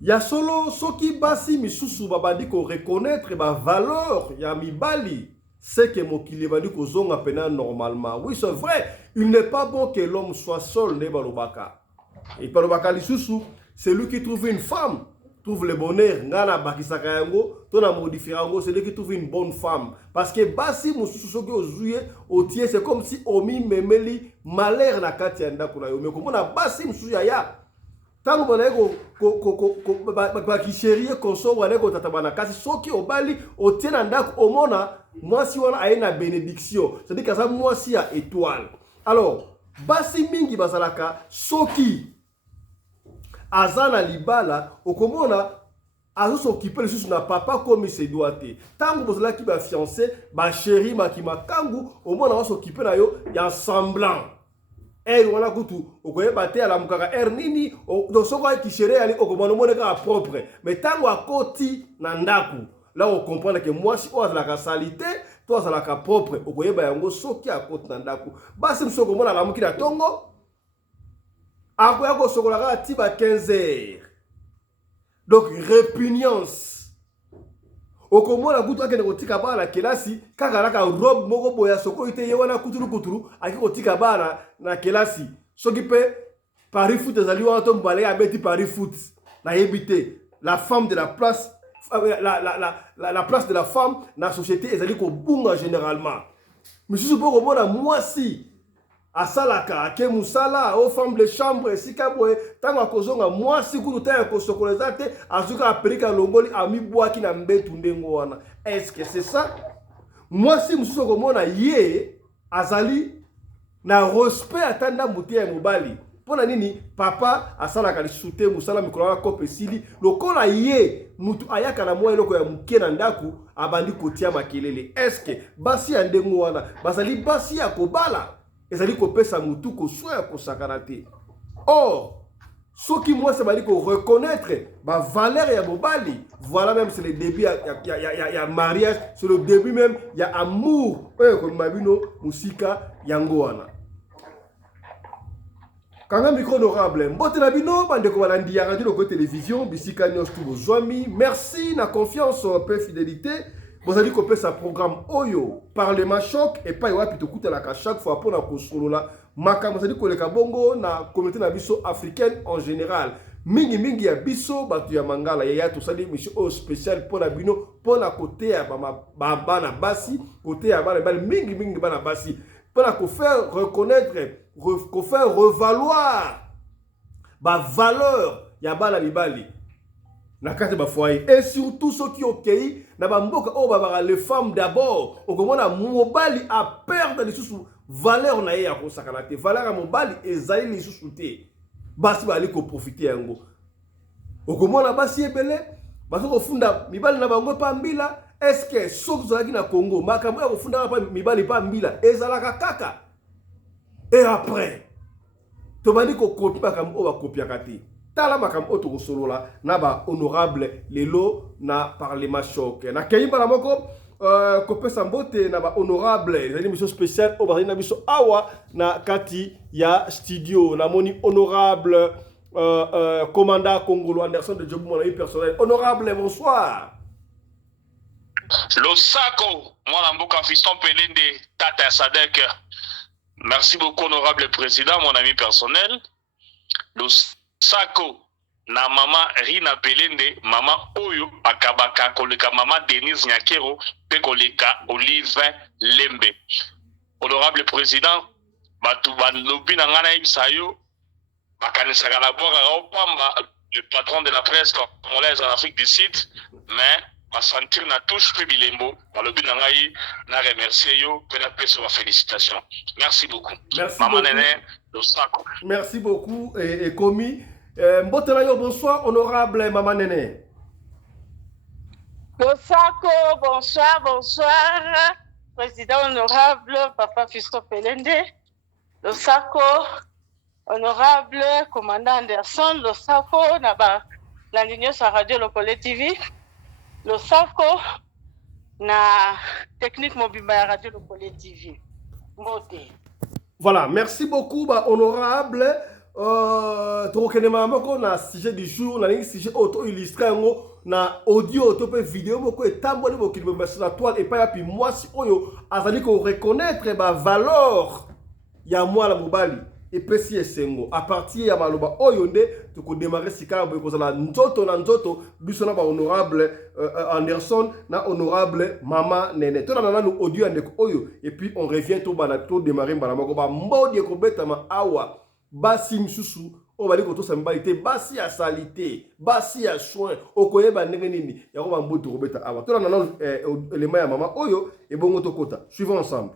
ya solo soki basi misusu babandi ko reconnaître ba valeur ya mibali c'est que mokili bandi ko zonga pena normalement. Oui, c'est vrai, il n'est pas bon que l'homme soit seul ne balobaka. Et balobaka lisusu, c'est lui qui trouve une femme, trouve le bonheur, ngana bakisaka yango, tona modifier yango, c'est lui qui trouve une bonne femme. Parce que basi mususu soki ozuye otie, c'est comme si omi memeli malheur na kati ya ndako na yo. Mais komona basi mususu ya tango bana ko bakisherie konso wana ko tatabana kasi soki obali otie na ndako omona mwasi wana aina bénédiction, c'est-à-dire que ça mwasi ya étoile. Alors basi mingi bazalaka soki azana libala okomona azo s'occuper les na papa comme il se doit te. Tango bozala ki ba fiancé ba chéri makima kangu omona azo s'occuper na yo ya semblant. Wana kutu okoyeba te ala mukaka nini donc soko ki chéri ali okomona moneka propre. Mais tango akoti na ndaku là on comprend que moi si on a la salité toi ça la propre okoyeba yango soki akoti na ndaku basi msoko mona la mukira tongo akoya ko sokola ka tiba 15 heures. Donc répugnance okomona kutu akene kotika bana kelasi kaka laka robe moko boya soko ite yewana kuturu akikotika bana na kelasi soki pe Paris foot ezali wana to mbale abeti Paris foot na yebite la femme de la place la place de la femme dans la société ezali ko bunga généralement misusu po komona mwasi asalaka ake musala aux femmes de chambre sika boye tango akozonga mwasi kutu ta kosokoleza te azuka aperika longoli amibwaki na mbetu ndengo wana. Est-ce que c'est ça? Mwasi mususu komona ye azali na respect atanda mutia ya mobali pona nini papa asalaka lisute musala mikolo kope sili lokola ye mutu ayaka na mwa eloko ya muke na ndaku abandi kotia makelele. Est-ce que basi ya ndengo wana basali basi ya kobala ezali kopesa mutu ko soya ko sakanate? Or soki moi ça bali ko reconnaître ba valeur ya mobali, voilà même c'est le début ya mariage, c'est le début même ya amour comme mabino musika yango wana. Kanga micro honorable mbote na bino bande ko balandi ya radio ko télévision bisika nyos tu bozwami. Merci na confiance en peu fidélité. Vous allez copier sa programme Oyo Parlement Choc et pas wapi to kutela ka chaque fois pour na kosolola maka vous allez koleka bongo na communauté na biso africaine en général mingi ya biso batu ya mangala ya to sali mission spécial pour la bino pour la côté ya bana basi côté ya bana mingi bana basi pour la ko faire reconnaître ko faire revaloir ba valeur ya bana bibali na kati ba foyer et surtout ceux qui okei na ba mboka o ba les femmes d'abord okomona mobali a perdre les sous valeur na ye ya kosakana te valeur ya mobali ezali les sous te basi bali ko profiter yango okomona basi ebele baso ko funda mibali na bango pa mbila. Est-ce que soki zalaki na Congo makambo ya kofunda pa mibali pa mbila ezalaka kaka et après to bandi ko copie makambo o ba kopiaka te tala makambo to solola na ba honorable lelo na Parlement Choc na kayimba na moko kopesa mbote na ba honorable ezali mission spéciale o bazali na biso awa na kati ya studio na moni honorable commandant congolais Anderson de Job mon ami personnel. Honorable, bonsoir. Losako mwana mboka Fiston Pelende tata ya Sadek. Merci beaucoup honorable président mon ami personnel. Losako na mama Rina Pelende, mama oyo akabaka koleka mama Denise Nyakero pe koleka Olive Lembe. Honorable président, batu balobi na ngana ibisayo bakanisaka na boka opamba le patron de la presse congolaise en Afrique du Sud, mais sentir na touche pe bilembo balobi na ngai na remercier yo pe na pesa félicitations. Merci beaucoup. Merci Maman beaucoup. Nene Losako. Merci beaucoup et commis. Mbotelayo, bonsoir, honorable Maman Nene. Losako, bonsoir, président honorable Papa Fiston Pelende. Losako, honorable commandant Anderson. Losako, naba la ligne sur Radio Locale TV. Losako, na technique mobile Radio Locale TV. Mbote. Voilà, merci beaucoup, honorable. tokokende moko na sujet du jour na lingi sujet auto illustré yango na audio to pe vidéo moko etamboli mokili bomesa na toile epai ya pi mwasi oyo azali ko reconnaître ba valeur ya mwana mobali epesi esengo a partir ya maloba oyo nde tokodémarrer sika boye kozala nzoto na nzoto biso na ba honorable Anderson na honorable Mama Nene to na nanu audio ya ndeko oyo et puis on revient to bana to démarrer mbala moko ba mbodi ekobetama awa basi msusu o bali ko to samba ite basi ya salité basi ya soin okoyeba ndenge nini ya ko ba mbodi kobeta awa to na nanu élément ya mama oyo et bongo to kota suivons ensemble.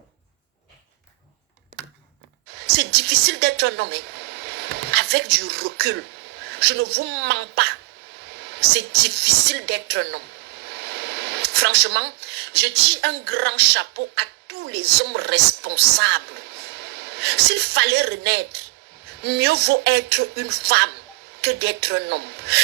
C'est difficile d'être nommé. Avec du recul, je ne vous mens pas. C'est difficile d'être un homme. Franchement, je dis un grand chapeau à tous les hommes responsables. S'il fallait renaître, mieux vaut être une femme que d'être un homme.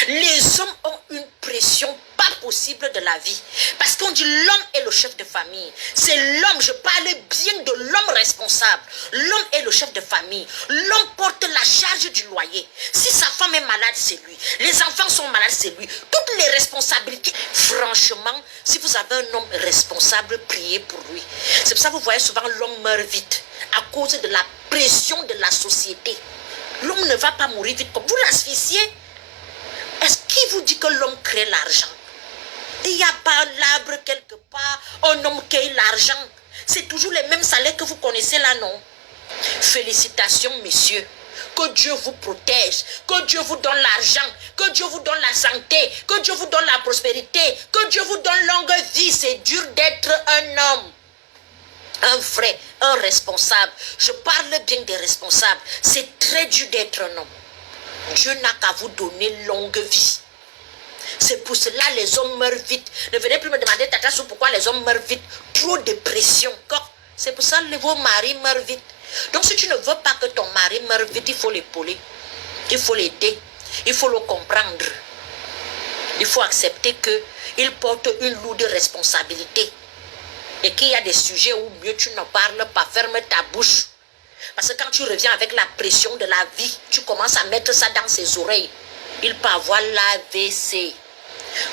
Les hommes ont une pression pas possible de la vie. Parce qu'on dit l'homme est le chef de famille. C'est l'homme, je parle bien de l'homme responsable. L'homme est le chef de famille. L'homme porte la charge du loyer. Si sa femme est malade, c'est lui. Les enfants sont malades, c'est lui. Toutes les responsabilités. Franchement, si vous avez un homme responsable, priez pour lui. C'est pour ça que vous voyez souvent l'homme meurt vite. À cause de la pression de la société. L'homme ne va pas mourir vite comme vous l'asphyxiez. Est-ce qu'il vous dit que l'homme crée l'argent? Il n'y a pas l'arbre quelque part, un homme qui a l'argent. C'est toujours les mêmes salaires que vous connaissez là, non? Félicitations, messieurs. Que Dieu vous protège, que Dieu vous donne l'argent, que Dieu vous donne la santé, que Dieu vous donne la prospérité, que Dieu vous donne longue vie. C'est dur d'être un homme. Un vrai, un responsable. Je parle bien des responsables. C'est très dur d'être un homme. Dieu n'a qu'à vous donner longue vie. C'est pour cela que les hommes meurent vite. Ne venez plus me demander, Tata, pourquoi les hommes meurent vite. Trop de pression. C'est pour ça que vos maris meurent vite. Donc si tu ne veux pas que ton mari meure vite, il faut l'épauler. Il faut l'aider. Il faut le comprendre. Il faut accepter qu'il porte une lourde responsabilité. Et qu'il y a des sujets où mieux tu ne parles pas, ferme ta bouche. Parce que quand tu reviens avec la pression de la vie, tu commences à mettre ça dans ses oreilles. Il peut avoir l'AVC.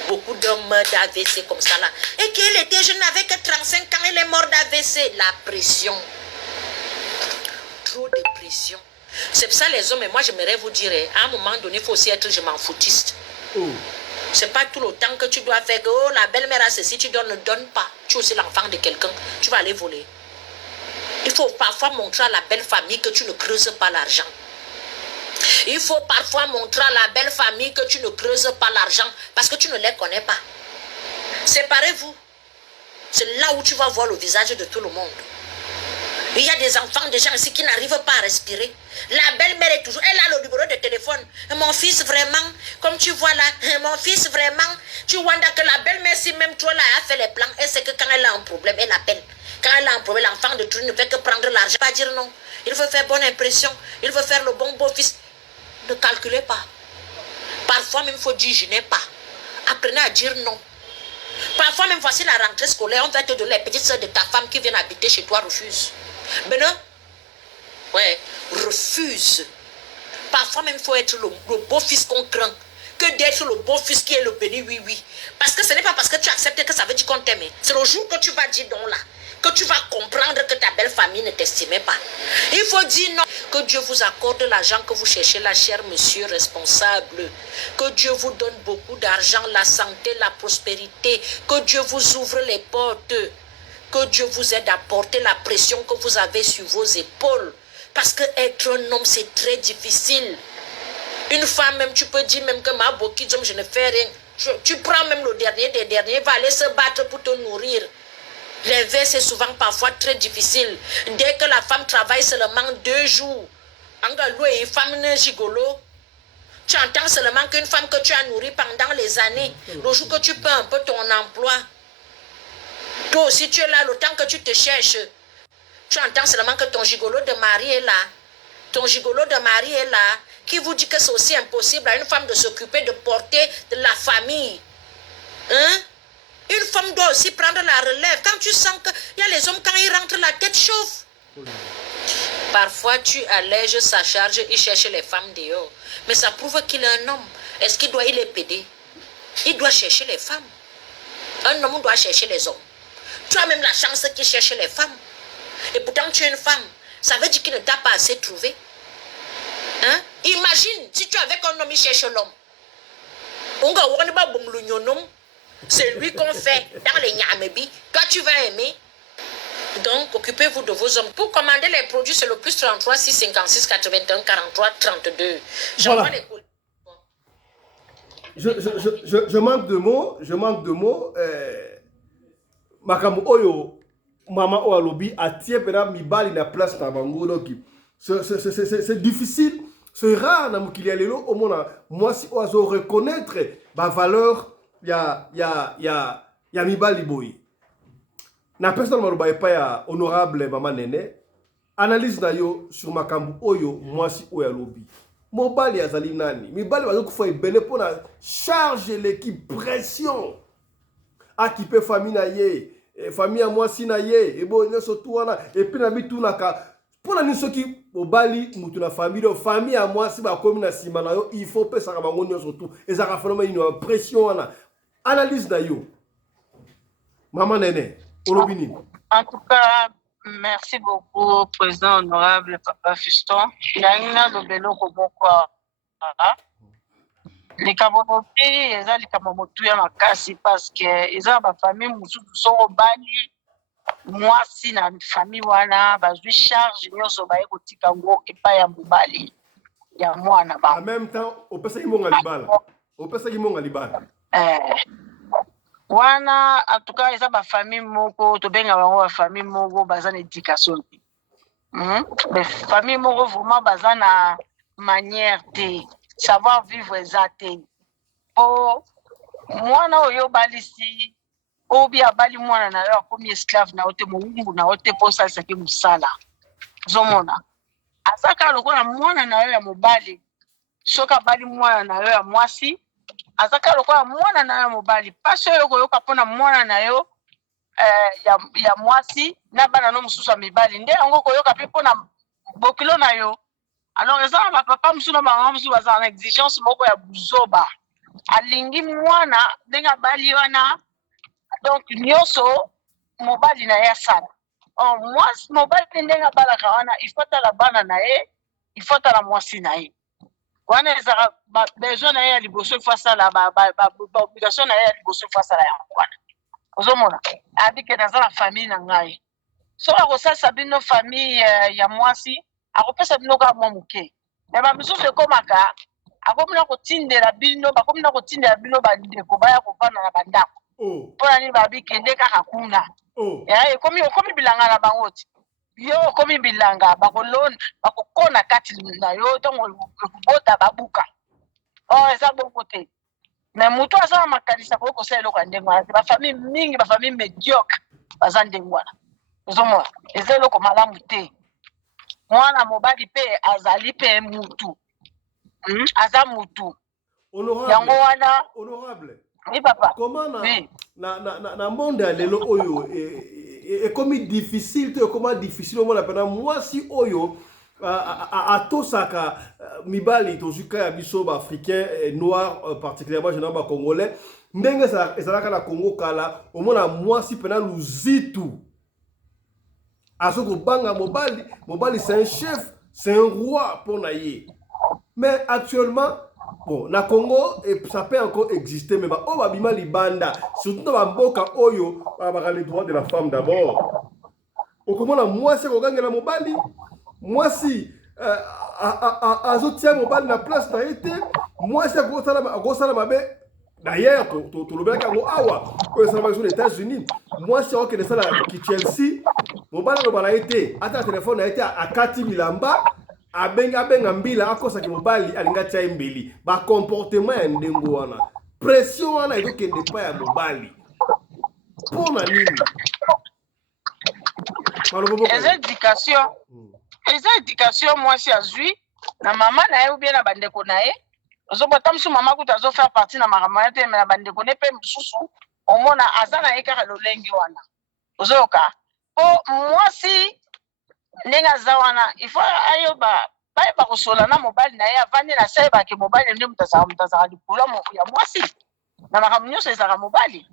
Beaucoup d'hommes meurent d'AVC comme ça là. Et qu'il était jeune, n'avait que 35 ans, il est mort d'AVC. La pression. Trop de pression. C'est pour ça les hommes, et moi j'aimerais vous dire, à un moment donné, il faut aussi être je m'en foutiste. C'est pas tout le temps que tu dois faire que oh, la belle-mère a ceci, tu donnes, ne donne pas. Tu es aussi l'enfant de quelqu'un, tu vas aller voler. Il faut parfois montrer à la belle famille que tu ne creuses pas l'argent. Il faut parfois montrer à la belle famille que tu ne creuses pas l'argent parce que tu ne les connais pas. Séparez-vous. C'est là où tu vas voir le visage de tout le monde. Il y a des enfants, des gens ici qui n'arrivent pas à respirer. La belle-mère est toujours, elle a le numéro de téléphone. Mon fils vraiment, comme tu vois là, mon fils vraiment, tu vois que la belle-mère, si même toi là, a fait les plans, elle sait que quand elle a un problème, elle appelle. Quand elle a un problème, l'enfant de tout ne fait que prendre l'argent. Pas dire non. Il veut faire bonne impression. Il veut faire le bon beau-fils. Ne calculez pas. Parfois même, il faut dire je n'ai pas. Apprenez à dire non. Parfois même, voici la rentrée scolaire, on va te donner les petites soeurs de ta femme qui viennent habiter chez toi, refuse. Mais non. Ouais, refuse. Parfois même, il faut être le beau-fils qu'on craint que d'être le beau-fils qui est le béni, oui, oui. Parce que ce n'est pas parce que tu acceptes que ça veut dire qu'on t'aime. C'est le jour que tu vas dire non là, que tu vas comprendre que ta belle famille ne t'estimait pas. Il faut dire non. Que Dieu vous accorde l'argent que vous cherchez là, cher monsieur responsable. Que Dieu vous donne beaucoup d'argent, la santé, la prospérité. Que Dieu vous ouvre les portes. Que Dieu vous aide à porter la pression que vous avez sur vos épaules. Parce que être un homme, c'est très difficile. Une femme, même, tu peux dire même que ma bokidom, je ne fais rien. Tu prends même le dernier des derniers, va aller se battre pour te nourrir. L'élever, c'est souvent parfois très difficile. Dès que la femme travaille seulement 2 jours, une femme gigolo, tu entends seulement qu'une femme que tu as nourrie pendant les années, le jour que tu perds un peu ton emploi, toi aussi tu es là, le temps que tu te cherches, tu entends seulement que ton gigolo de mari est là. Ton gigolo de mari est là, qui vous dit que c'est aussi impossible à une femme de s'occuper, de porter de la famille. Hein? Une femme doit aussi prendre la relève. Quand tu sens qu'il y a les hommes, quand ils rentrent, la tête chauffe. Parfois, tu allèges sa charge, il cherche les femmes dehors. Mais ça prouve qu'il est un homme. Est-ce qu'il doit les péder? Il doit chercher les femmes. Un homme doit chercher les hommes. Tu as même la chance qu'il cherche les femmes. Et pourtant, tu es une femme. Ça veut dire qu'il ne t'a pas assez trouvé. Hein? Imagine si tu es avec un homme, il cherche l'homme. C'est lui qu'on fait dans les Nyamebi. Toi, tu vas aimer. Donc, occupez-vous de vos hommes. Pour commander les produits, c'est le plus 33 656 81 43 32. Voilà. Je manque de mots. Makambo Oyo, Maman Oalobi, a tié mibali na place na bango. Donc, c'est difficile. C'est rare dans qu'il y a les lots. Au moins, moi, si on reconnaître ma valeur, ya mibali boy. Na personne maloba pas ya honorable Maman Nene. Analyse na yo sur Makambo Oyo, moi si Oalobi. Mobali azali nani. Mibali bazoko faut ebele pour na charge l'équipe pression. Akipe famille na ye. Famille à moi si na ye. Et bon, ne surtout wana. Et puis na bitu na ka. Pour la niso qui obali mutu na famille à moi si ba komi na sima na yo, il faut pe sa bango nyo surtout. Et ça ka vraiment une pression wana. Analyse na yo. Maman Nene, Olobini. En tout cas, merci beaucoup, président honorable Papa Fiston. Yangina Lobelo Kobokwa. Les Kabonopi, ils ont les Kamomotuya Makasi parce que ils ont ma famille, Moussou, Soro Bani. Moi, si na famille wana, je charge, nous sommes à Kotikango et pas à Moubali. Il y a moi là-bas. En même temps, au Pessa Gimonga Libala. Au Pessa Gimonga Libala. Wana, en tout cas, ils ont ma famille, Moko, to benga ma famille, Moko, bazan éducation. Mais famille, Moko, vraiment, bazan na manière de savoir vivre exactement. Oh, moi, na oyo balisi. Obi abali mwana na yo akomi esclave na ote mungu na ote posa saki musala zomona azaka lokola mwana na yo ya mobali soka bali mwana na yo ya mwasi azaka lokola mwana na yo ya mobali paso yo koyoka pona mwana na yo ya mwasi na bana no mususu ya mibali nde yango koyoka pe pona bokilo na yo. Alors eza ba papa mususu na mama mususu baza na exigence moko ya buzoba alingi mwana ndenga bali wana. Donc, nyoso, mobali na ya sana. Moi, mobali ndenga balaka wana, il faut la bana na ye, il faut la mwasi na ye. Wana ezaka besoin na ye ya liboso face à la obligation na ye ya liboso face à la wana. Ozomona, abike naza la famille na ngai. So akosasa bino famille ya mwasi, akopesa bino ka mwa muke. Mais ba misusu ekomaka, akomina kotindela bino, bakomina kotindela bino bandeko baya kovanda na bandako. Pona ni babi kende kaka kuna. Komi bilanga na bangoti. Yo komi bilanga bakolon bakokona kati na yo tongo kubota babuka. Eza bon côté. Mais mutu asa makanisa ko sala lokwa ndengwa. Ba famille mingi ba famille médiocre baza ndengwa. Ozomo eza loko malamu te. Mwana mobali pe azali pe mutu. Aza mutu. Honorable. Oui, papa. Comment na monde à l'élo oyo et comme difficile comment difficile on appelle moi si oyo à tosaka mibali tozuka ya biso ba africain noir particulièrement je n'amba congolais ndenge ça ezalaka na Congo kala au moins moi si pena luzitu azoko banga mobali c'est un chef c'est un roi pour naïe mais actuellement bon, na Congo, ça peut encore exister, mais on va bima libanda, surtout dans la boka oyo, on va les droits de la femme d'abord. Au comment moi c'est qu'on gagne la mobali, moi si azotia mobali na place na été, moi c'est à mabe. D'ailleurs, tout le bien qu'on awa, ça va sur les États-Unis. Moi c'est que ça là qui Chelsea, mobali na été, attends téléphone a été à 4000 lamba. Abenga mbila akosa ki mobali alinga tia mbeli ba comportement ya ndengo wana pression wana ezokende pa ya mobali pona nini éducation moi si azui na mama na ye ou bien na bandeko na ye ozobota musu mama kuta azo faire partie na makamana te na bandeko ne pe mususu omona azana ye kaka lolengi wana ozoyoka po moi si Nenga zawana, il faut ayo ba kosola na mobali na ye avandi na se ba ke mobali ndi mutazaka likolo ya mwasi. Na makambo nyonso ezaka mobali.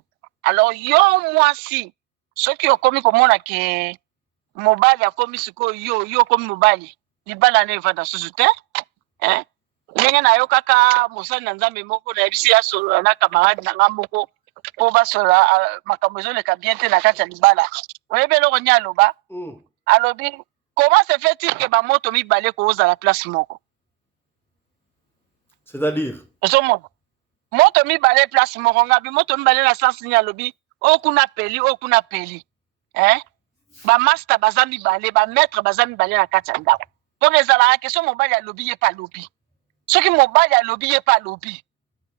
Alors yo mwasi, soki okomi komona ke mobali akomi sikoyo yo okomi mobali, libala na evanda susu te. Ndenge na yo kaka mosali na Nzambe moko na yebisi ya solo na camarade na nga moko po basola makambo ezoleka bien te na kati ya libala. Oyebi eloko ni aloba? Alobi, comment se fait-il que bamoto mibale koza la place moko? C'est-à-dire? Moto mibale place moko ngabi moto mibale na sens ni alobi okuna peli. Ba master baza mibale, ba maître baza mibale na kati ya ndako. Donc ezala question mobali alobi ye pa lobi. Soki mobali alobi ye pa lobi.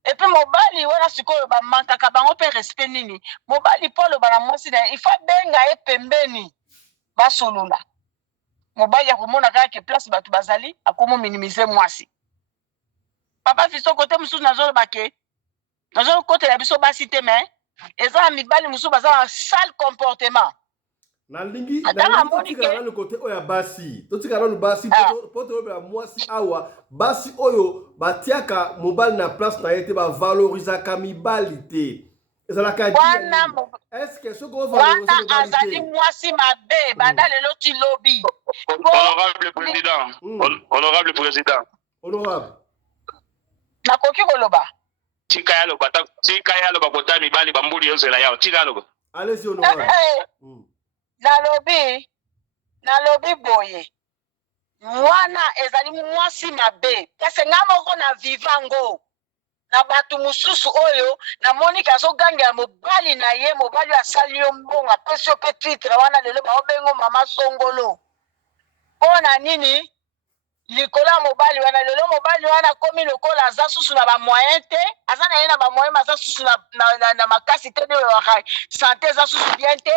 Et puis mobali wana sikoyo ba mankaka bango pe respect nini. Mobali polo bana mwasi na il faut benga e pembeni. Basolola. Mobali akomona kaka ke place batu bazali akomo minimiser mwasi. Papa fiso kote musu nazolo bake. Nazolo kote ya biso basi te mais eza mibali musu baza un sale comportement. Nalingi totikala na côté oya basi. Totikala na basi poto oya mwasi awa basi oyo batiaka mobali na place na yete ba valoriser ka mibali te. Ezalaka di. Est-ce que ce qu'on va valoriser azali mwasi mabe banda lelo ti lobby. Honorable président. Honorable président. Honorable. Nakoki koloba. Tika yalo bakota mibali bambuli yozela yao. Tika yalo. Allez-y honorable. Nalobi boye. Mwana ezali mwasi mabe. Kasi nga moko na vivango. Na batu mususu oyo na Monica azoganga ya mobali na ye mobali asali yo mbonga pesi yo pe titre wana lelo baobengo mama songolo. Pona nini? Likola mobali wana lelo mobali wana komi lokola aza susu na ba moyen te aza na ye na ba moyen aza susu na makasi te de wa santé aza susu bien te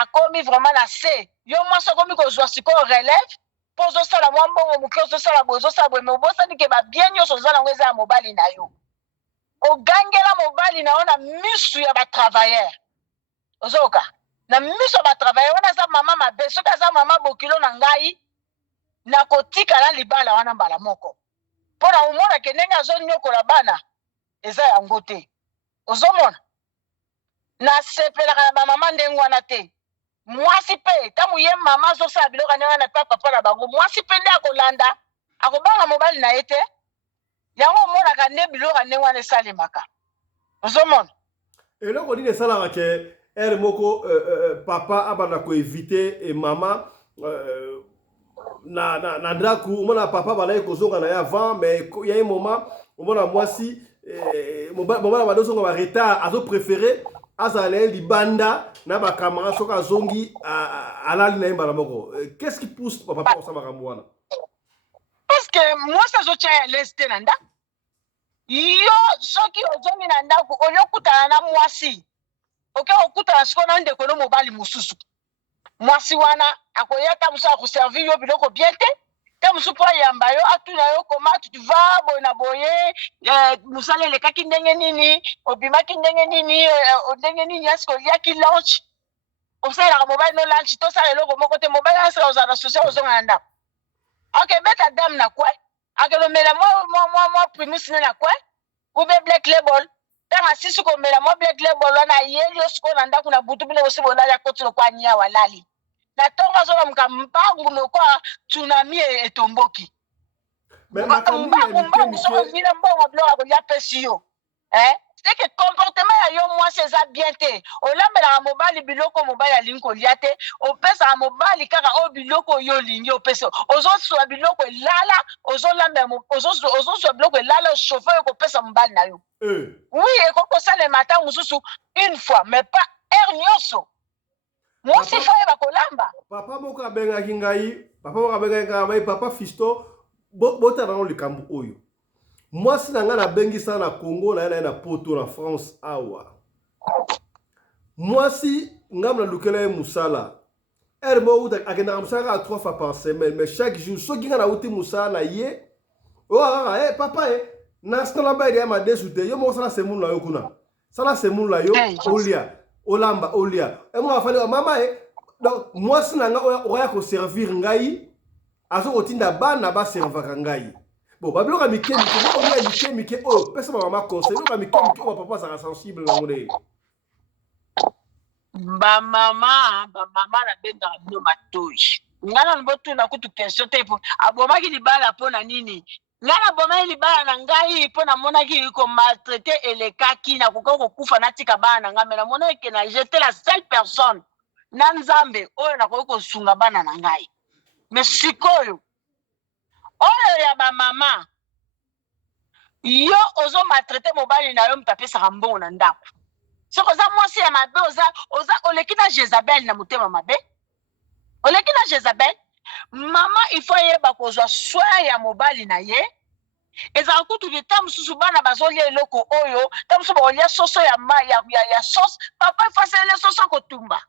akomi vraiment na se yo mwasi akomi kozwa sikoyo relève po ozosala mwa mbongo moke ozosala boye me obosani ke ba bien nyonso oza nango eza ya mobali na yo ogangela mobali na yo na misu ya batravailleur ozoka na misu ya batravailleur wana aza mama mabe soki aza mama bokilo na ngai na kotikala libala wana mbala moko mpona omona ke ndenge azonyokola bana eza yango te ozomona nasepelaka na bamama ndenge wana te mwasi mpe ntango ye mama azosala biloko ndenge wana ta papa na bango mwasi mpe nde akolanda akobanga mobali na ye te yango omonaka nde biloko ndenge wana esalemaka ozomona eloko nini esalaka ke ere moko papa abanda koevite mama na ndako omona papa balaye kozonga na ye avant mais ya ye moment omona mwasi mobala bade ozonga ba retard azopréféré azala na ye libanda na bakamara soki azongi alali na ye mbala moko. Qu'est-ce qui pousse papa kosala makambo wana? Parce que mwasi azotia ya lese te na ndako yo soki ozongi na ndako olokutana na mwasi oke okutana siko na ndeko no mobali mosusu mwasi wana akoya ta musu akoservir yo biloko bien te ta musu po yamba yo atuna yo koma tu va boye na boye musala elekaki ndenge nini obimaki ndenge nini asko liaki lunch osalaka mobali no lunch tosala eloko moko te mobali asala ozala social ozonga na ndako akebeta dame na kwe akelomela mwa primus na kwe ube black label tanga sisi komela mwa black label wana yeli osiko na ndako na butu bile osibona ya kotilo kwa nya walali na tonga zola mkambangu nokwa tsunami etomboki mbangu soko vile mbongo bloka ko ya pesio c'est que comportement ya yo moi c'est ça bien te olambela mobali biloko mobali alinko liate opesa mobali kaka o biloko yo lingi opesa ozoswa biloko lala ozolamba ozoswa biloko lala chauffeur ko pesa mobali na yo oui et ko sala matin mususu une fois mais pas heure nyoso moi c'est fa ba kolamba papa moko abengaki ngai papa Fisto botana no likambo oyo mwasi na nga na bengisa na Congo na poto na France awa mwasi ngam na lukela ye musala mo uta akenda musala 3 fois par semaine mais chaque jour soki nga na uti musala na ye papa na stala ba ya ma desute yo mo sala semunu na yo kuna sala semunu la yo olia olamba olia mo afali mama Donc moi si nanga oya ko servir ngai azo kotinda bana ba servir ngai. Bon babilo ka mike oh pesa mama conseil ka mike oh papa ça sensible na ngone. Ba mama na benda bino matoyi. Ngana mbotu na kutu question te po abomaki libala pona nini? Ngana bomaki libala na ngai pona monaki ko maltraiter elekaki na kokoko kufa na tika bana ngambe na monaki na j'étais la seule personne. Na nzambe oyo na ko sunga bana na ngai. Mais sikoyo oyo ya ba mama yo ozo maltraiter mobali na yo mtapesa mbongo na ndako. Soko za mwasi ya mabe oza oleki na Jezabel na mutema mabe. Oleki na Jezabel mama il faut yeba kozwa soin ya mobali na ye. Eza kutu bita mususu bana bazolia eloko oyo tamusu baolia soso ya sauce papa fasele soso kotumba.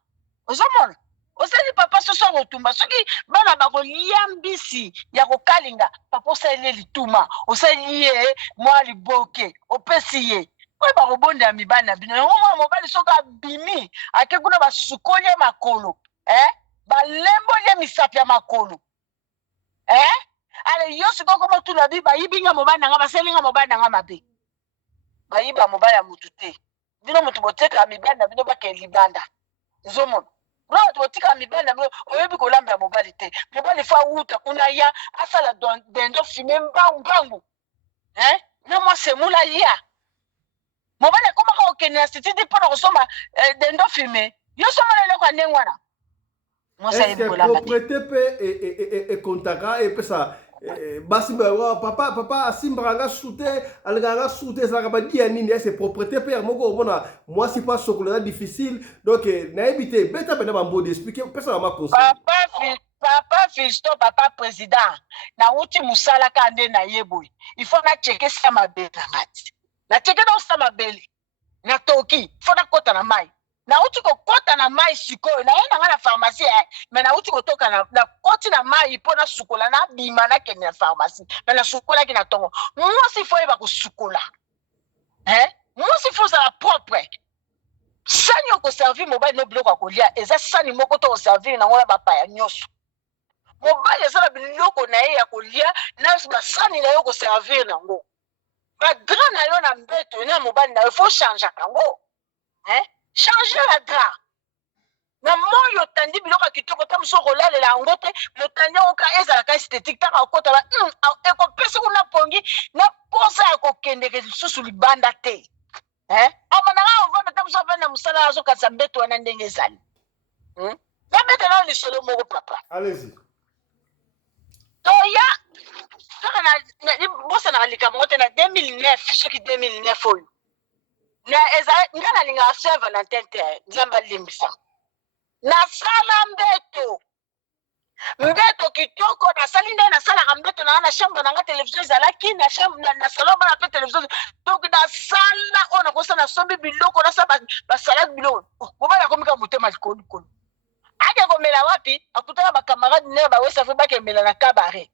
Ozomona oseli papa soso kotumba soki bana bakolia mbisi ya kokalinga papa oseli lituma oseli ye mwa liboke opesi ye oyo bakobonda ya mibali na bino yango mobali soki abimi ake kuna basukoli ye makolo balemboli ye misapi ya makolo ale yo sikoyo koma tuna bi bayibinga mobali na nga baselinga mobali na nga mabe bayiba mobali ya mutu te bino mutu boteka mibali na bino bakeli libanda nzomona bino mutu botika mibali na bino oyebi kolamba ya mobali te mobali fa wuta kuna ya asala dendo fume mbangu na mwa semula ya mobali akomaka okende na sitidi mpona kosomba dendo fume yo somala eloko ya ndenge wana est-ce que propriété pe kontaka epesa basimba papa asimbanga sute alinganga sute ça va dire nini c'est propriété pe moko omona moi c'est pas chocolat difficile donc na éviter beta bena bambo d'expliquer pesa ma conseil papa fisto papa président na uti musala kande na yeboy il faut na checker ça ma beta ngati na checker na ça ma belle na toki faut na kota na mai na uti ko kota na mai sikoyo na yena ngana pharmacie mais na uti ko toka na koti na mai pona sukola na bima na kenya pharmacie mais na sukola ki na tongo moi si faut eba ko sukola moi si faut ça propre sanyo ko servir mobile no biloko akolia eza sani moko to servir na ngona bapa ya nyoso mobile eza biloko na ye ya kolia na ba sani na yo ko servir nango ba drap na yo na mbeto na mobile na yo faut changer kango changer la drap na moyo tandi biloko kitoko ta muso kolalela yango te motandi oka ezala ka esthétique ta akota ba ekopesa kuna pongi na posa ya kokendeke lisusu libanda te amananga ovanda ta muso avanda musala azokatisa mbeto wana ndenge ezali na mbeto na lisolo moko papa allez-y toya saka na bosa na likambo te na 2009 soki 2009 oyo na eza ngana linga Saint Valentin te nzamba limbisa na sala mbeto kitoko na sali nde na sala mbeto na chambre na nga television ezalaki na chambre na salon bana pe television donc na sala ona kosa na sombi biloko na sa ba salade biloko bobala komika mutema likolo ake komela wapi akutaka ba camarade ne ba wesa fe ba kemela na cabaret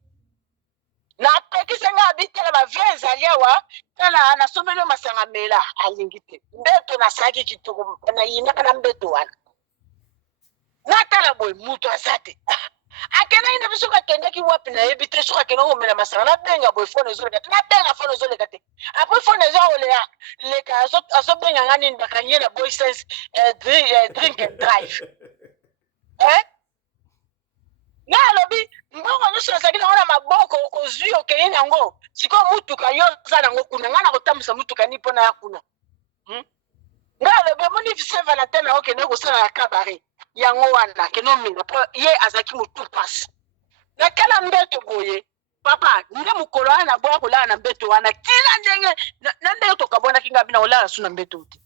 na pekisenga abitela ba vie ezaliawa tala na sombelo masanga mela alingi te mbeto na saki kitoko na yina kana mbeto wana na tala boy mutu azate akena ina biso ka kende ki wapi na ebite so ka kena o mela masanga na benga boy phone zo lekate na benga phone zo lekate après phone zo ole ya le ka aso benga ngani ndakanye na boy sense drink and drive na lobi mbongo nyuso na sakina wana maboko ozwi okeye nango siko mutuka yo za nango kuna ngana kotambusa mutuka ni pona ya kuna na lobi moni Saint Valentin na okende ko sala na cabaret yango wana keno minga ye azaki mutu pass na kala mbeto boye papa nde mukolo ana boya kolala na mbeto wana kila ndenge na ndenge to kabona kinga bina olala suna mbeto te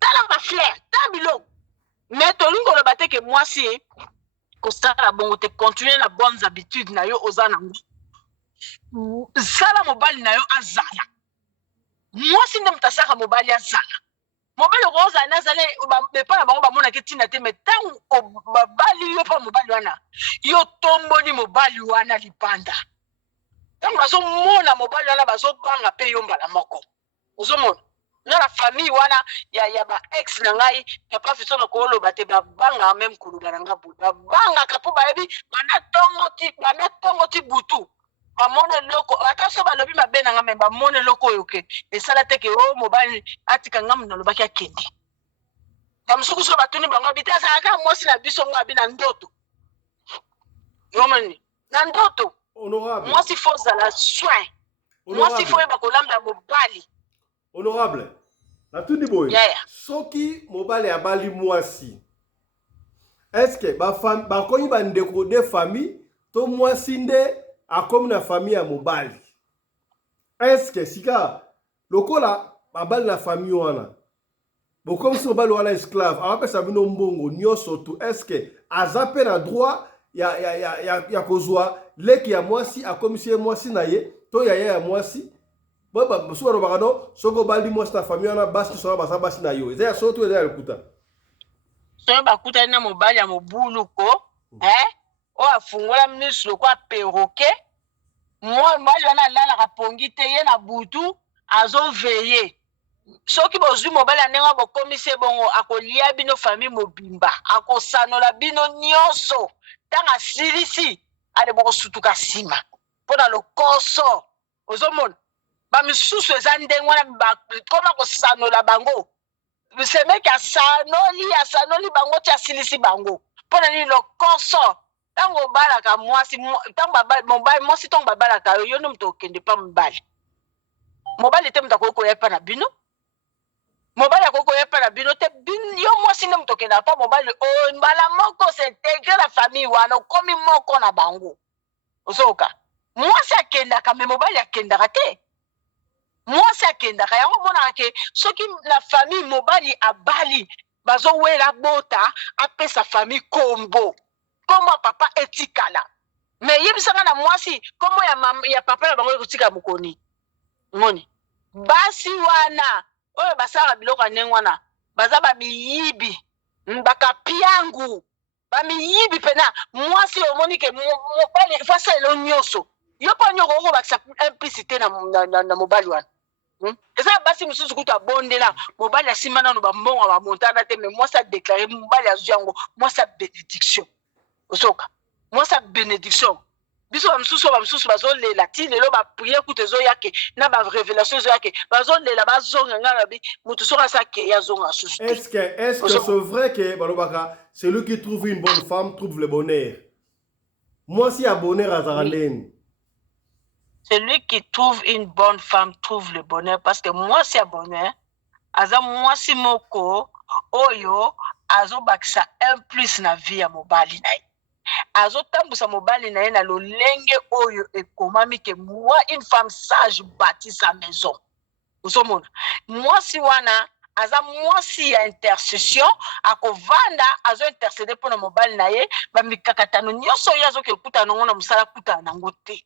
tala ba fleur tabilo meto lingolo bateke mwasi kosala bongo te continuer na bonnes habitudes na yo oza nango sala mobali na yo azala mwasi nde mutasaka mobali azala mobali roza nazale bepa na bango bamona ke tina te metango babali yo pa mobali wana yo tomboni mobali wana libanda tango bazomona mobali wana bazobanga pe yo mbala moko ozomona na la famille wana ya ba ex na ngai papa fiso na ko lo bate ba banga même kuluba na ngabu ba banga kapo ba yebi bana tongo ti butu ba mone loko ata so ba lobi mabe na ngame ba mone loko yoke e sala te ke o mobile atika ngam na lobaki akende ba msuku so batuni bango bitasa aka mosi na biso ngabi na ndoto yomani na ndoto honorable moi si faut la soin moi si faut ba kolamba mobali honorable na tout boy soki mobali abali mwasi est-ce que ba koyi ba ndeko de famille to mwasi nde akomi na famille ya mobali est-ce que sika lokola babali na famille wana bokomi si mobali wana esclave apesa bino mbongo nyonso tu est-ce que aza pe na droit ya kozwa leki ya mwasi akomisi ye mwasi na ye to yaya ya mwasi mosusu balobaka no soki obali mwasi na famille wana basi tosala baza basi na yo eza ya solo to eza ya lokuta soki bakutani na mobali ya mobuluko oyo afungola miso loko aperoke mobali wana alalaka pongi te ye na butu azoveye soki bozwi mobali ya ndenge bokomisi bongo akolia bino famille mobimba akosanola bino nyonso ntango asilisi ale bokosutuka nsima mpo na lokoso ozomona bamisusu eza ndenge wana bakoma kosanola bango semeki asanoli bango ti asilisi bango mpo na nini lokoso ntango obalaka mwasi mobali mwasi ntango babalaka yo nde moto okende mpa mobali te moto akoki koya mpa na bino mobali akoki koya mpa na bino te yo mwasi nde moto okendaka mpa mobali mbala moko s'integre la famille wana okomi moko na bango ozoka mwasi akendaka me mobali akendaka te mwasi akendaka yango monaka ke soki na famille mobali abali bazowela bota apesa famille kombo papa etikala me yebisanga na mwasi kombo ya papa na bango ekotika mokoni ngoni basi wana oyo basala biloko ya ndenge wana baza bamiyibi bakapiangu bamiyibi pena mwasi omoni ke mobali fasalelo nyonso yo mpo nyoko okobakisa implicité na mobali wana eza basi mosusu kutu abondela mobali asimba nano bambongo bamontana te me mwasi adeklare mobali azwi yango mwasi abénédiction osoka mwasi abénédiction biso bamisusu bazolela ti lelo baprie kutu ezoyake na barévélation ezoyake bazolela bazonga nga babi motu soki asake yazonga susu est-ce que c'est vrai que balobaka celui qui trouve une bonne femme trouve le bonheur mwasi ya bonheur azaka ndeni celui qui trouve une bonne femme trouve le bonheur parce que mwasi ya bonheur aza mwasi moko oyo azobakisa un plus na vie ya mobali na ye azotambusa mobali na ye na lolenge oyo ekomami ke moi une femme sage bâtit sa maison osomona mwasi wana aza mwasi ya intercession akovanda azo intercede mpona mobali na ye bamikakatano nyonso oyo azoki ekutana nango na mosala akutana nango te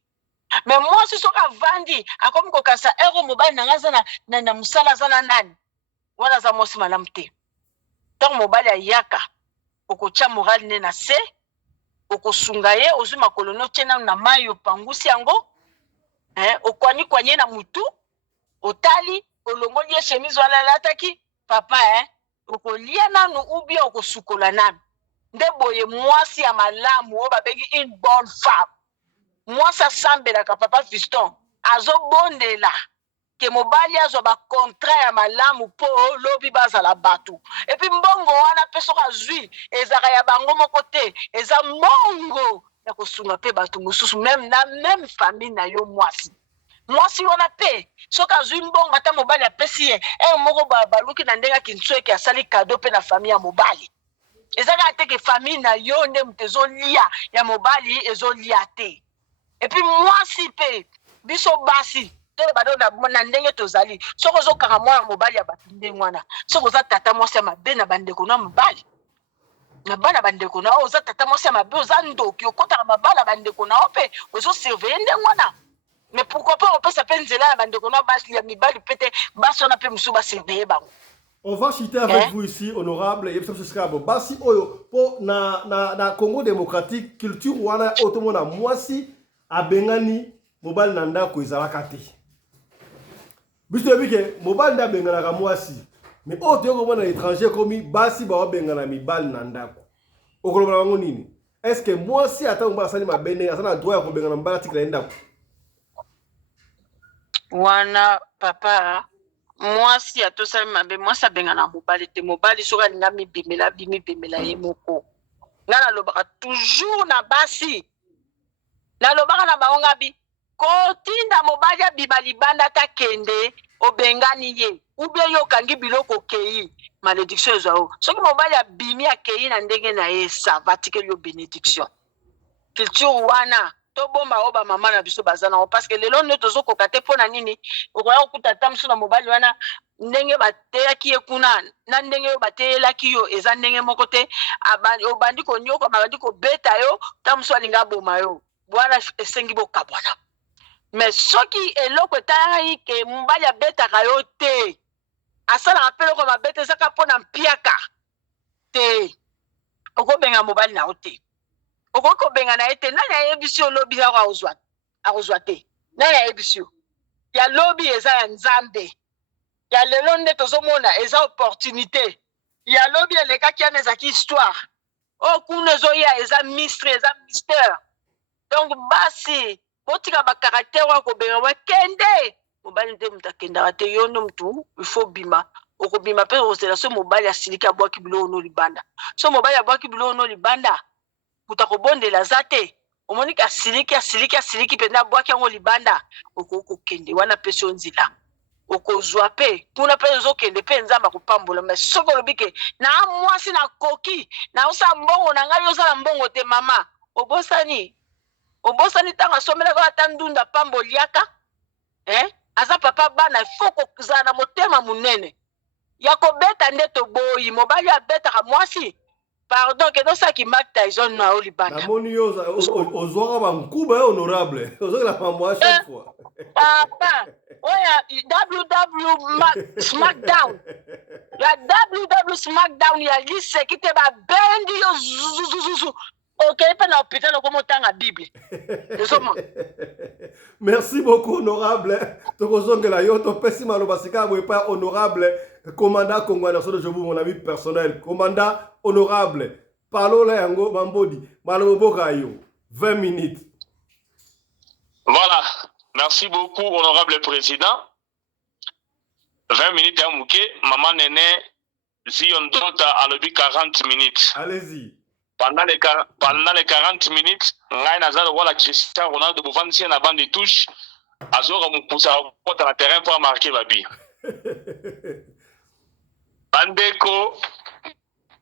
me mwasi soki avandi akomi kokanisa ero mobali na ngai aza na mosala aza na nani wana aza mwasi malamu te ntango mobali ayaka okotya morali ne na se okosunga ye ozwi makolo notie nanu na mai opangusi yango okwanikwani ye na mutu otali olongoli ye chemise wana alataki papa okolia nanu ubia okosukola nanu nde boye mwasi ya malamu oyo babengi une bonne femme mwasi asambelaka papa fiston azobondela ke mobali azwa bakontrat ya malamu mpo lobi bazala bato epi mbongo wana mpe soki azwi ezaka ya bango moko te eza mbongo ya kosunga mpe bato mosusu meme famille na yo mwasi wana mpe soki azwi mbongo ata mobali apesi ye moko baluki na ndenge akinso eke asali kado mpe na famille ya mobali ezaka te ke famille na yo nde moto ezolia ya mobali ezolia te epi mwasi mpe biso basi na ndenge tozali soki ozokanga mwana mobali ya bato ndenge wana soki oza tata mwasi ya mabe na bandeko na mobali na bana bandeko na oza tata mwasi ya mabe oza ndoki okotaka mabala bandeko na o mpe ozosurveille ndenge wana mais pourquoi pas opesa mpe nzela ya bandeko na basi ya mibali mpe te basi wana mpe mosusu basurveille bango. On va chuter avec vous ici, honorable Basi Oyo, pour na Congo démocratique, culture wana otomona mwasi abengani mobile nanda ko ezalaka te. biso bike mobali nda benganaka mwasi mais oyo toyokomona na étranger komi basi baobengana mibali na ndako okoloba bango nini? Est-ce que mwasi ata mobali asali mabe ndenge aza na droit ya kobengana mobali atikala ye ndako? Wana papa mwasi atosali mabe mwasi abengana mobali te, mobali soki alinga mibimela ye moko. Nga nalobaka toujours na basi, nalobaka na bango ngabi kotinda mobali abima libanda takende obengani ye ubie yo kangi biloko kei malédiction ezao. Soki mobali abimi akei na ndenge na ye sava tikeli yo bénédiction. Culture wana to bomba oba mama na biso bazana parce que lelo nde tozokoka te mpona nini okoya kokuta ta mosu na mobali wana ndenge bateyaki ye kuna na ndenge oyo bateyelaki yo eza ndenge moko te, obandi konyoka mabandi kobeta yo ta mosu alinga aboma yo bwana esengi bokabwana. Mais soki eloko etayaki ke mobali abetaka yo te asalaka mpe eloko mabeta ezaka mpona mpiaka te okobenga mobali na yo te. Okoko benga na ete nani ayebisi yo lobi yako akozwa te. Nani ayebisi yo? Ya lobi eza ya nzambe. Ya lelo nde tozomona eza opportunité. Ya lobi elekaki yana ezaki histoire. O kuna ezoya eza mystery, eza mystère. Donc basi botika ba caractère wako benga wakende. Mobali nde mutakenda te yo no mtu il faut bima. Okobima pe ozela so mobali asilika abwaki bilo no libanda. So mobali abwaki bilo no libanda. Utakobondela zate omonika siliki penda bwaki yango libanda okoko kende wana pesi onzila okozwa pe kuna pe zokende pe nzamba kopambola. Mais soko lobike na mwasi na koki na usa mbongo na ngai osala mbongo te mama obosani tanga somela kwa tandunda pamboliaka aza papa bana foko kuzana na motema munene yakobeta ndeto boyi mobali abetaka mwasi. Pardon, que non ça qui Mike Tyson na olibana. Na moni yo ozwaka bankuba honorable. Ozwaka la mambo chaque fois. Papa, oya WW Smackdown. Ya WW Smackdown ya lise kite ba bendi yo zuzuzuzu. OK, pas na hôpital comme tanga Bible. Merci beaucoup honorable. Tokozongela yo to pesi maloba sika boye pas honorable. Commandant Congolais de Jobu, mon ami personnel. Commandant honorable. Parlons là, Yango Mambodi. Malobo Kayo. 20 minutes. Voilà. Merci beaucoup, honorable président. 20 minutes à Mouké. Maman Néné, Zion Dota à l'objet 40 minutes. Allez-y. Pendant les 40 minutes, Ngaï Nazar, voilà Cristiano Ronaldo, vous vendez la bande de touche. Azora Moukoussa, dans le terrain pour marquer Babi. Bandeko,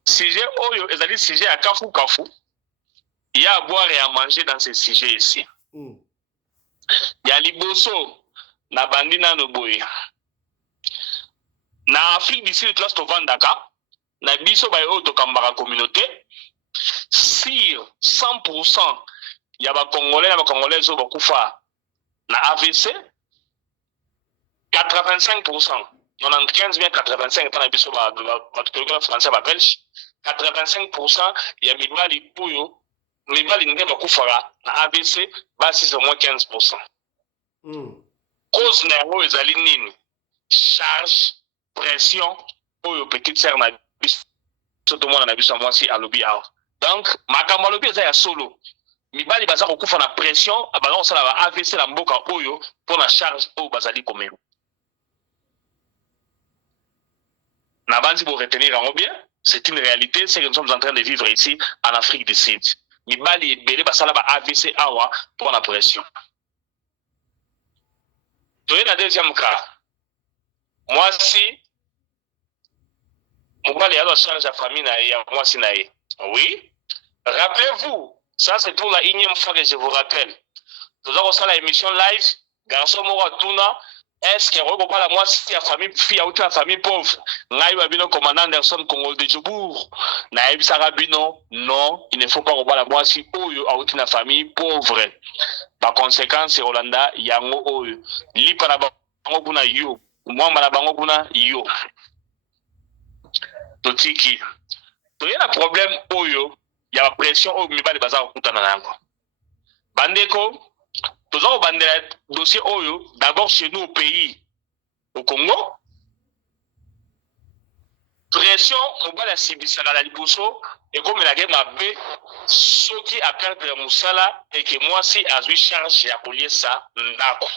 sujet oyo, ezali sujet à Kafu Kafu. Il y a à boire et à manger dans ce sujet ici. Il y a Liboso, na bandina no boy. Na Afrique d'ici, le classe to Vandaka, na biso ba yo to kambara communauté. Sur 100%, il y a ba Congolais zo bakufa na AVC. 85%. 95 bien 85 dans la biso ba français ba belge 85% ya mibali puyo mibali nde bakufara na ABC basi au moins 15%. Cause na yango ezali nini? Charge, pression oyo petite sœur na biso tout le monde na biso moi si alobi awa. Donc makambo alobi eza ya solo. Mibali baza kokufa na pression abaza kosala ba AVC na mboka oyo pour na charge oyo bazali komema. Nabandi pour retenir en bien, c'est une réalité, c'est que nous sommes en train de vivre ici en Afrique du Sud. Mibali et Bélé basala ba AVC awa pour la pression. Toye na deuxième cas. Moi si Mobali a la charge à famille na ya moi si na ye. Oui. Rappelez-vous, ça c'est pour la énième fois que je vous rappelle. Nous avons ça la émission live, garçon Mora Tuna. Est-ce qu'il y a pas la moitié de la famille, fille ou la famille pauvre? Naïba Bino, commandant Anderson, Congo de Djobourg. Naïb Sarabino, non, il ne faut pas revoir la moitié ou la famille pauvre. Par conséquent, c'est Rolanda, Yango Oyo. Lipa na bango kuna yo. Mwamba na bango kuna yo. Totiki. Il y a un problème Oyo, il y a la pression au Mibali Bazar Kutana Nango. Bandeko. Nous avons un dossier Oyo, d'abord chez nous au pays. au Congo. Pression, mobali asibisaka na liboso ekomelaka mabe soki aperdre mosala eke mwasi azwi charge ya koliesa ndako.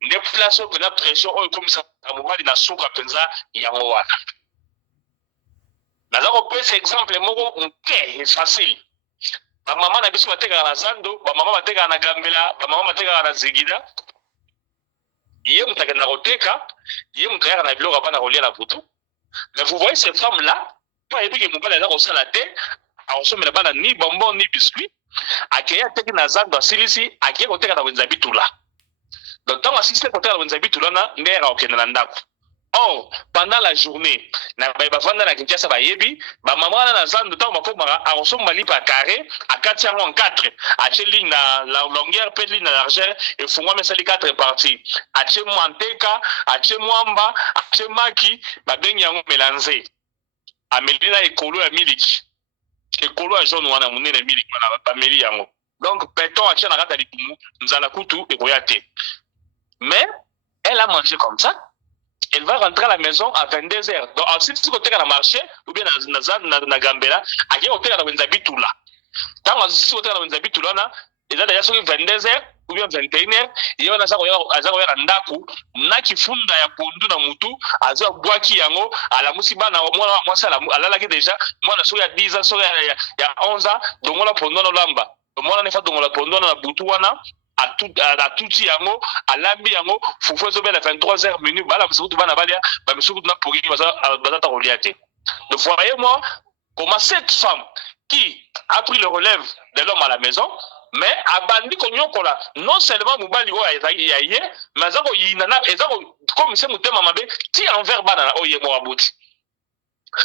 Nde place oyo mpenza pression oyo ekomisaka mobali na suka mpenza yango wana. Naza kopesa exemple moko moke facile. Bamama na biso batekaka na zando, bamama batekaka na gambela, bamama batekaka na zigida. Ye moto akenda koteka, ye moto ayaka na biloko apana kolia na butu. Mais vous voyez ces femmes-là, pas épique mon père là au salade, à consommer là-bas ni bonbons ni biscuits, à qui a été na zando silisi, à qui a côté na wenzabi tout là. Donc tant assisté côté na wenzabi tout là na ndera okenda ndako. Or pendant la journée, na ba vanda na Kinshasa ba yebi, ba maman na zando tant mako mara à consommer mali par carré, à 4 en 4, à ligne na la longueur peut ligne na largeur et faut moi mettre les 4 parties. À che manteka, à che mwamba, à che maki, ba bengi yango mélanger. A melina ekolo ya miliki. Ekolo ya jaune wana munene miliki na ba meli yango. Donc péton à che na kata likumu, nzala kutu e koyate. Mais elle a mangé comme ça. Elle va rentrer à la maison à 22h. Donc, si tu côté dans le marché, ou bien dans Gambela, à qui côté dans le tout là. Quand tu côté dans le tout là, il y a déjà sur 22h ou bien 21h, il y a un ndaku, na qui funda ya pondu na mutu, aza boaki yango, à la musiba na moi ça la la déjà, moi na so ya 10 ans, so ya 11 ans, donc on la pondu na lamba. Donc moi na fa donc la pondu na butu wana. À tout yango à lambi yango fufu zo bela 23h minutes bala msukutu bana balia ba msukutu na pogi baza ta reliate. Donc voyez-moi comment cette femme qui a pris le relève de l'homme à la maison mais abandi konyokola non seulement mobali o ya ye mais azako yinana ezako comme c'est mutema mabe ti envers bana o ye mo aboti.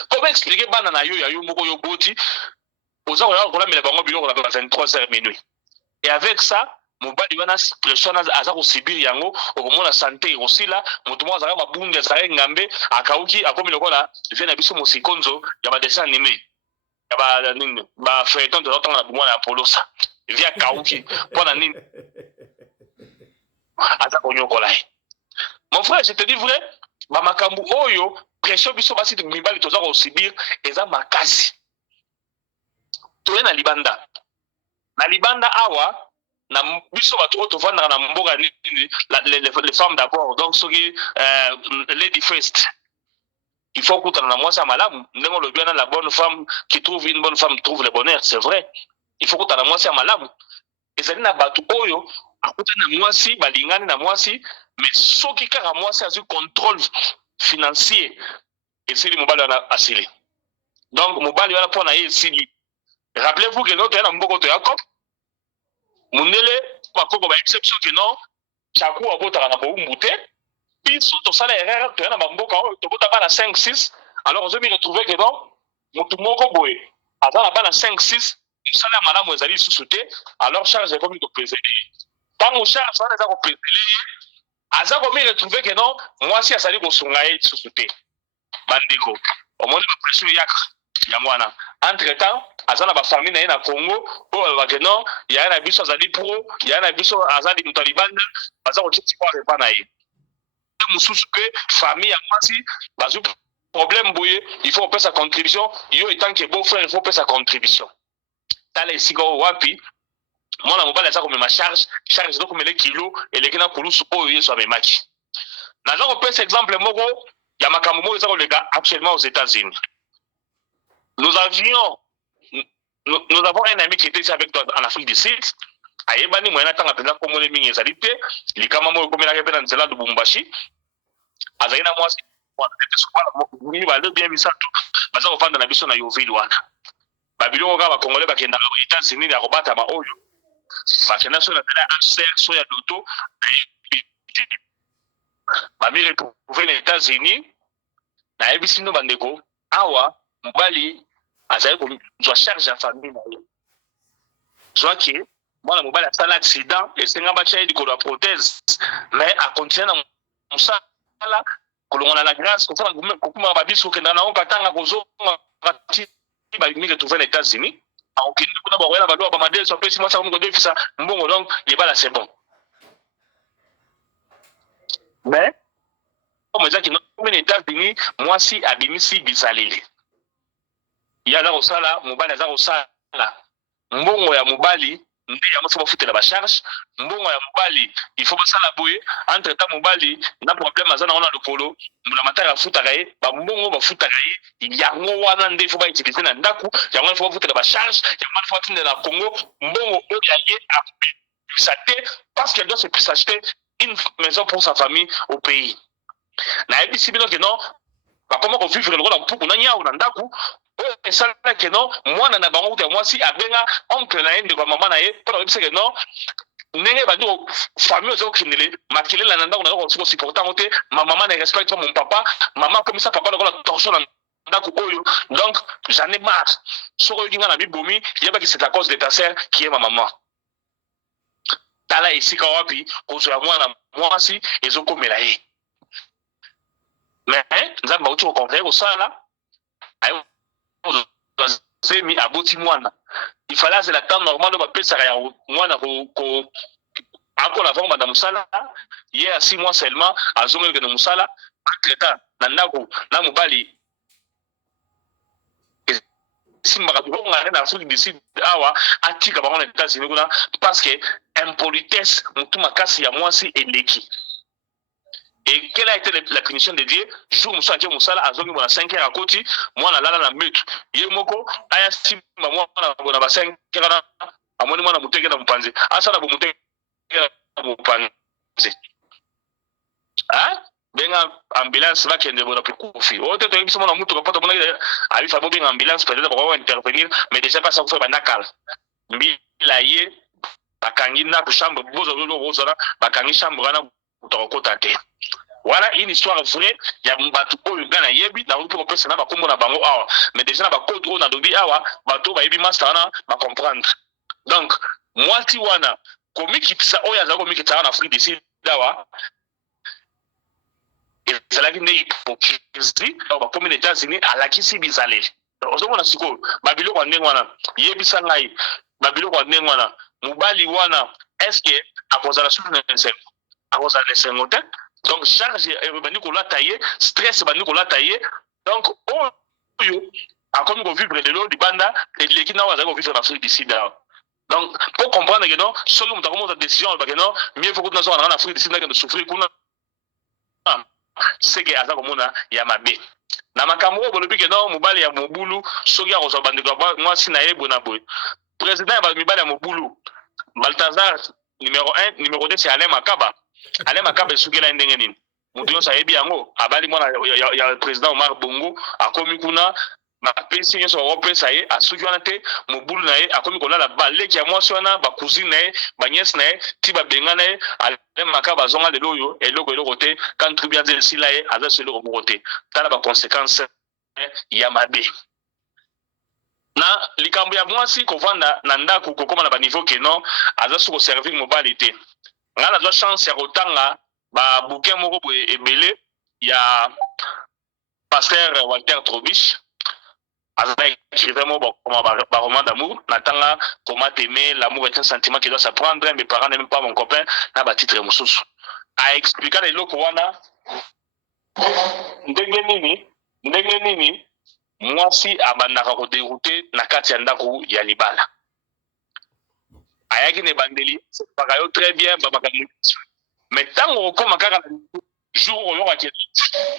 Comment expliquer bana na yo ya yo moko yo boti ozako ya kola mela bango biloko na 23h minutes. Et avec ça mobali wana pression aza ko sibir yango okomona santé aussi là moto mo azaka mabunde azaka ngambe akauki akomi lokola vient na biso musikonzo ya ba dessin animé ya ba nini ba feuilleton de l'autre na bumwana ya polosa via kauki pona nini aza konyokola. Mon frère, je te dis vrai, ba makambu oyo pression biso basi mibali toza ko sibir eza makasi. Toye na libanda awa na biso bato to vanda na mboga les femmes d'abord donc ce qui lady first il faut que na mwasa malamu ndengo lo bien la bonne femme qui trouve une bonne femme trouve le bonheur, c'est vrai, il faut que na mwasa malamu ezali na bato oyo akuta na mwasi balingani na mwasi mais soki kaka mwasi azu contrôle financier et c'est le mobali wana asili donc mobali wana pona ye sili. Rappelez-vous que l'autre na mboko to Jacob Mundele, bakoko ba exception que non, chaku abota na boumbu te. Biso to sala erreur to na bamboka to bota ba na 5 6. Alors on se mi retrouver que non, mutu moko boye. Ata na ba na 5 6, sala malamu ezali susute, alors charge comme to préserver. Tant on charge ça za ko préserver, aza ko mi retrouver que non, moi si asali ko sunga e susute. Bandeko, au moins la pression ya mwana. Entre-temps, azana ba famille na na Congo, o ba que non, ya na biso azali pro, ya na biso azali mutalibanda, baza ko tiki kwa repa na ye. Mususu pe famille ya mwasi, bazu problème boye, il faut faire sa contribution, yo étant que beau frère, il faut faire sa contribution. Tale sigo wapi, mwana mobali aza ko mema charge donc mele kilo et les kina kulusu oyo yeso amemaki. Na zo ko pesa exemple moko ya makambo mo ezako lega actuellement aux États-Unis. Nous avons un ami qui était ici avec toi en Afrique du Sud. Ayebani moyena tanga penza ko mole mingi ezalite, likama mo ko mela ke pena nzela de Bumbashi. Azayina mwasi kwa ni ba le bien misatu. Baza ko fanda na biso na Yoville wana. Babilo ka ba Congolais ba kenda aux États-Unis ya kobata ma oyo. Ba kenda so na tela HCR so ya doto. Ba mi retrouver les États-Unis. Na ebisi no bandeko awa mobali azali ko charge ya famille na ye. Soit que mwana mobali a sala accident et senga ba chaide ko la prothèse mais a continuer na musala kolonga la grâce ko sala ko kuma ba biso kenda na okatanga ko zo ba mi retrouver les États-Unis a okende kuna ba wela ba do ba madel so pesi mwasa ko defisa mbongo donc il ba la c'est bon. Mais comme les États-Unis, moi si abimisi bizaleli. Il y a là au sala, mobali aza au sala. Mbongo ya mobali, ndi ya moso bafutela ba charge. Mbongo ya mobali, il faut basala boye. Entre temps mobali, na problème azana ona lokolo, mbula matara futaka ye, ba mbongo bafutaka ye, yango wana ndi faut ba utiliser na ndaku, yango faut bafutela ba charge, yango faut atinde na Congo, mbongo oyo ya ye a pisate parce qu'elle doit se acheter une maison pour sa famille au pays. Na ebisi bino que non, ba comment vivre le rôle pour na nya na ndaku. Et ça que non, moi na bango te moi si abenga oncle na ende kwa mama na ye, pour dire que non, nenge ba ndo famille zo kinele, makile la nanda on a ko supporter monter, ma maman ne respecte pas mon papa, maman comme ça papa la torsion na ndaku oyo. Donc j'en ai marre. Soko yinga na bibomi, yeba que c'est à cause de ta sœur qui est ma maman. Tala ici ka wapi, ko so ya mwana mwasi ezo komela ye. Mais nzamba uti ko konvaincre au sala. Ayo zemi aboti mwana il fallait c'est la temps normale ba pesa ya mwana ko akola vanga na musala ye a 6 mois seulement azongela que na musala entre-temps na ndako na mobali simba ko ngana na Afrique du Sud awa atika ba na États-Unis kuna parce que impolitesse mutu makasi ya mwasi eleki. Et quelle a été la punition de Dieu? Jour Moussa Dieu Moussa a zongi bona 5 heures à côté, moi na lala na metu. Yemoko aya si moi na bona ba 5 heures na amoni moi na muteke na mpanzi. Asa na muteke na mpanzi. Ah? Benga ambulance va kende bona kufi. Ote to yebisa mona mutu kapata bona ali fa bo benga ambulance peut-être pour intervenir, mais déjà pas ça fait banakal. Mbi la ye bakangi na chambre bozo bozo na bakangi chambre na utokota te. Voilà une histoire vraie. Il y a un bateau au Uganda yebi na rupo ko pesa na bakombo na bango awa. Mais déjà na bakode on a dobi awa bateau ba yebi master na ba comprendre. Donc moi ti wana komiki tsa oya za komiki tsa na Afrique du Sud dawa. Et c'est là qu'il est hypocrisie ba comme les États-Unis à la kisi bizalé. Ozo mona siko babilo kwa ndengwana yebi sangai babilo kwa ndengwana mubali wana est-ce que à cause de la souveraineté à cause de la donc charge bandi ko la tailler stress bandi ko la tailler donc oyo akomi ko vivre de l'eau du banda et l'équipe na waza ko vivre en Afrique du Sud. Donc pour comprendre que non solo muta komo décision ba que non mieux faut que nous en Afrique du Sud na que souffrir kuna c'est que aza komona ya mabe na makambo bo lobi que non mobali ya mobulu soki a ko bandi ko moi sina ye bona boy président ba mibali ya mobulu Balthazar numéro 1 numéro 2 c'est Alain Makaba. Alain Makaba sukela ndenge nini mutu yo sayebi yango abali mwana ya président Omar Bongo akomi kuna ma pesi nso opesa ye asuki wana te mobulu na ye akomi kolala baleki ya mwasi wana ba cousine na ye ba nièce na ye ti ba benga na ye Alain Makaba zonga lelo yo eloko te quand tribunal de sila ye aza selo ko te tala ba conséquences ya mabe na likambo ya mwasi kovanda na ndako kokoma na ba niveau que non aza soko servir mobali te. Nga na chance ya kotanga ba bouquin moko boye ebele ya pasteur Walter Trobich aza écrivain moko ba roman d'amour natanga comment aimer l'amour est un sentiment qui doit s'apprendre mes parents n'aiment pas mon copain na ba titre mususu a expliquer les loko wana ndenge nini mwasi abandaka ko dérouter na kati ya ndako ya libala ayaki ne bandeli bakayo très bien babakani mais tango koma kaka jour oyo wakati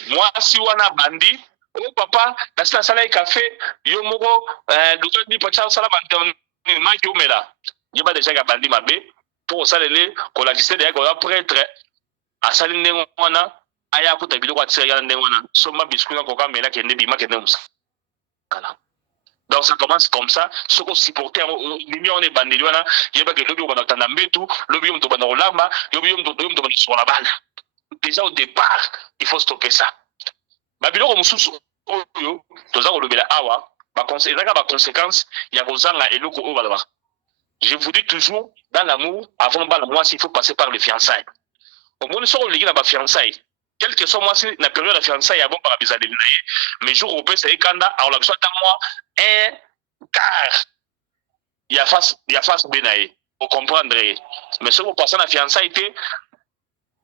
mwasi wana bandi o papa nasina sala café yo moko docteur ni pacha sala bandi ni maki omela yeba déjà ka bandi mabe pour salele ko la kiste de ko prêtre asali ndengo wana aya kuta biloko atira ya ndengo wana soma biscuit ko kamela kende bima kende musa kala. Donc ça commence comme ça, ce qu'on supportait, on est bandé, il y a pas que l'objet on a tandambetu, l'objet on doit dans l'amba, l'objet on doit sur la balle. Déjà au départ, il faut stopper ça. Babylone comme sous oyo, tous ça on le met là awa, ba conséquence, il y a kozanga et l'oko o balaba. Je vous dis toujours dans l'amour, avant bal moi s'il faut passer par les fiançailles. Au moins sur le gars ba fiançailles. Quel que soit moi si la période de fiançailles avant par bizarre mais jour au c'est kanda alors la soit à moi un car il y a face benaï pour comprendre mais si vous passez la fiançailles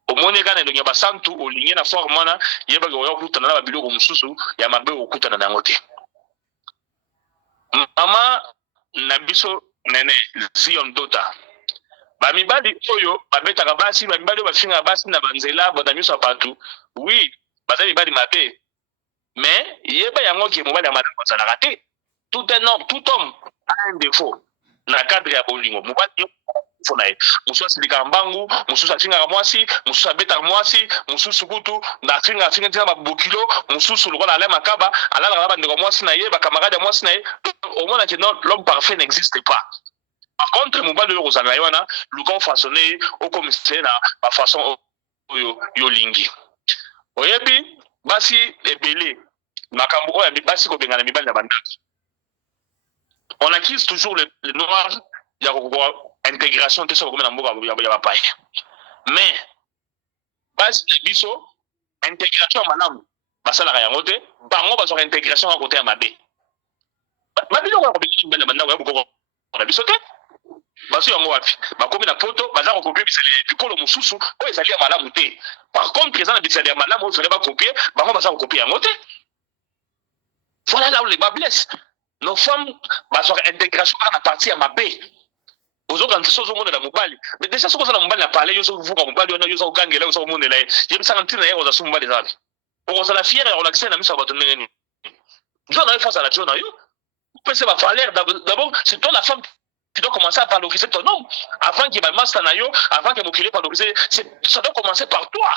omoni kana elongi ya basantu olingi na forme wana yebaki oya kokutana na babiloko mosusu ya mabe okutana na yango te. Mama na biso nene Zion Dota bamibali oyo babetaka basi bamibali oyo bafingaka basi na banzela bota miso ya bato oui baza mibali mabe mais yeba yango ke mobali ya malamu azalaka te. Tout homme a un défaut na cadre ya bolingo. Mobali fo na ye mosusu asilika mbangu, mosusu afingaka mwasi, mosusu abetaka mwasi, mosusu kutu na afinga ntina babokilo, mosusu lokola ale makaba alalaka na bandeko mwasi na ye bakamarade ya mwasi na ye. Omona ke non, l'homme parfait n'existe pas. Par contre mobali oyo kozala ye wana luka ofaçonne okomisele na bafaçon oyo yolingi. Oyebi basi ebele makambo oyo basi kobengana mibali na bandako. On accuse toujours le noir, il y a une intégration, tout ça, comme il y a pas. Mais, base de biso, intégration, madame, basa la rayangote, bango baso intégration à côté à mabé. Mabé, on va copier le bandana, on a bisoté. Baso yango wapi, bakomi na poto, baza ko copier bisali pikolo mususu, o ezali ya malamu te. Par contre, présent na bisali ya malamu, on ferait pas copier, bango baza ko copier yangote. Voilà là où les bas blessent. Nos femmes, baso intégration à la partie à mabé. Aujourd'hui, on monde la mobile. Mais déjà, ce qu'on a la mobile, la parler, ils ont vu comme mobile, ils ont gagné là, ils ont monté là. Il y a 50 ans, ils ont assumé mobile là. Pour on a la fière, on a accès à la mise à votre nez. John a face à la John a eu. C'est ma falloir d'abord, c'est toi la femme qui doit commencer à valoriser ton homme. Avant qu'il y ait un master naïo, avant que mon client valoriser, ça doit commencer par toi.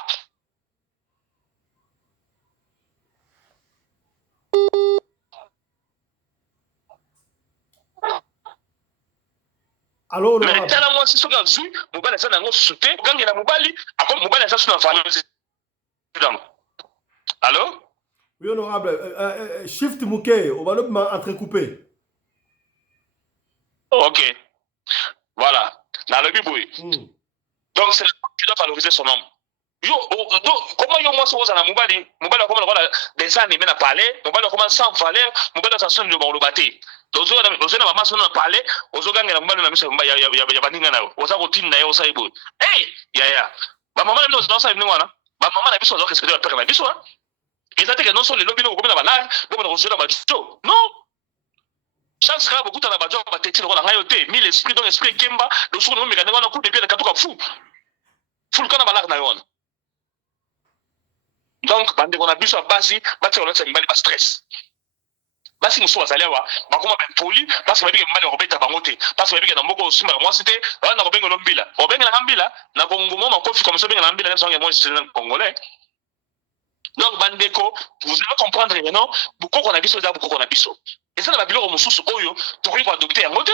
Alors, mais tellement moi c'est ce que j'ai vu, mobile ça n'a pas sauté, quand il a mobile, après mobile ça sur la famille. Allô? Oui, honorable. Shift Mouké, on va le entrecoupé. Ok. Voilà. Dans le biboui. Donc, c'est tu dois valoriser son homme. Yo, comment yo moi ça aux mobile comment on des animés à parler, mobile comment sans valeur, mobile ça sonne le bon le bâti. Ozo na mama sona parler, ozo ganga na mbali na misa mbaya ya baninga nayo. Oza routine na yo sa ibo. Ya. Ba mama na biso sa ibni wana. Ba mama na biso zo respecter la père na biso. Ezate que non solo le lobby ko na balar, ko na rejoindre ba tito. Non. Chance ka beaucoup na ba jo ba teti ko na ngayo te, mille esprit donc esprit kemba, le sour no me kana na coup de pied na katuka fou. Fou kana balar na yo. Donc bande ko na biso basi, ba tsi ona tsa mbali ba stress. Basi muso bazali awa bakoma ben poli parce que babike mbali robeta bangote parce que babike na mboko simba moi c'était na ko bengo lombila obenga na mbila na kongumo makofi comme ça benga na mbila na moi c'est un congolais. Donc bandeko vous allez comprendre maintenant beaucoup qu'on a biso da beaucoup qu'on a biso et ça na babilo mususu oyo to ko adopter en mode